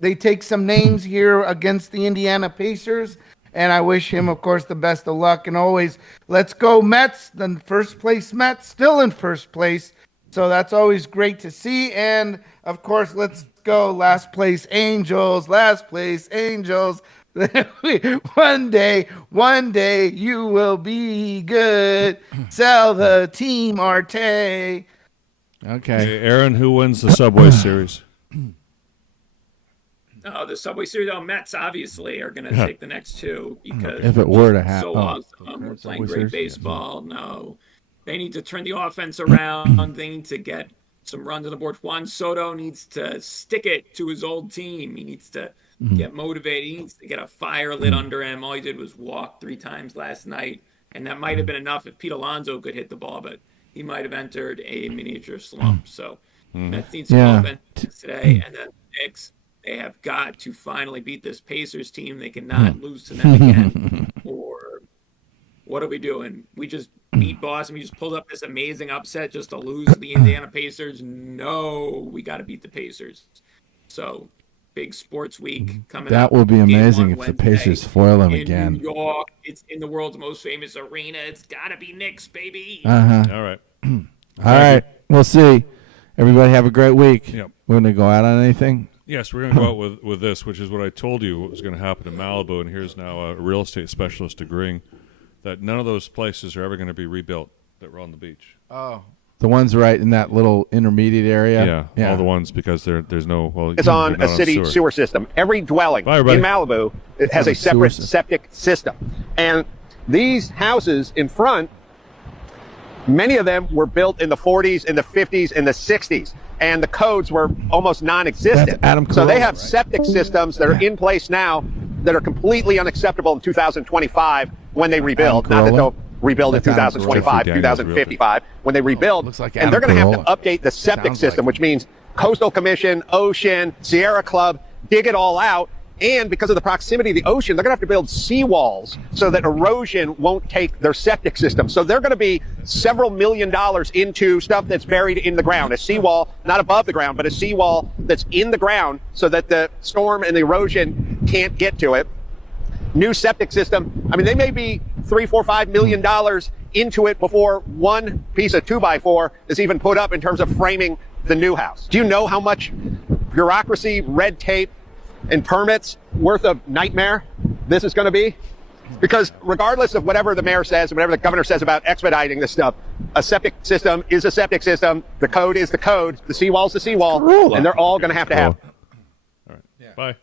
they take some names here against the Indiana Pacers. And I wish him, of course, the best of luck. And always, let's go Mets. The first place Mets, still in first place. So that's always great to see. And, of course, let's go last place Angels. Last place Angels. One day you will be good. Sell the team Arte. Okay. Hey, Aaron, who wins the Subway Series? The Subway Series. Mets obviously are going to take the next two because if it were to happen, so awesome. We're playing great baseball. No, they need to turn the offense around. They need to get some runs on the board. Juan Soto needs to stick it to his old team. He needs to get motivated. He needs to get a fire lit under him. All he did was walk 3 times last night, and that might have been enough if Pete Alonso could hit the ball, but he might have entered a miniature slump. So Mets need some offense today, and then the Knicks. They have got to finally beat this Pacers team. They cannot lose to them again. Or what are we doing? We just beat Boston. We just pulled up this amazing upset just to lose to the Indiana Pacers. No, we got to beat the Pacers. So big sports week coming up. That would be amazing if the Pacers foil them again. In New York, it's in the world's most famous arena. It's got to be Knicks, baby. All right. All right. We'll see. Everybody have a great week. Yep. We're going to go out on anything? Yes, we're going to go out with this, which is what I told you what was going to happen in Malibu, and here's now a real estate specialist agreeing that none of those places are ever going to be rebuilt that were on the beach. Oh. The ones right in that little intermediate area? Yeah. All the ones because there's no... Well, It's on a city sewer system. Every dwelling in Malibu has a separate septic system. And these houses in front, many of them were built in the 40s, in the 50s, in the 60s. And the codes were almost non-existent. So they have septic systems that are in place now that are completely unacceptable in 2025 when they rebuild. Not that they'll rebuild in 2025, 2055, when they rebuild. And they're going to have to update the septic system, which means Coastal Commission, Ocean, Sierra Club, dig it all out. And because of the proximity of the ocean, they're going to have to build seawalls so that erosion won't take their septic system. So they're going to be several $1 million into stuff that's buried in the ground. A seawall, not above the ground, but a seawall that's in the ground so that the storm and the erosion can't get to it. New septic system. I mean, they may be $3, $4, $5 million into it before one piece of 2x4 is even put up in terms of framing the new house. Do you know how much bureaucracy, red tape, and permits worth of nightmare this is going to be? Because regardless of whatever the mayor says and whatever the governor says about expediting this stuff, a septic system is a septic system. The code is the code. The seawall is the seawall. And they're all going to have to have. All right. Bye.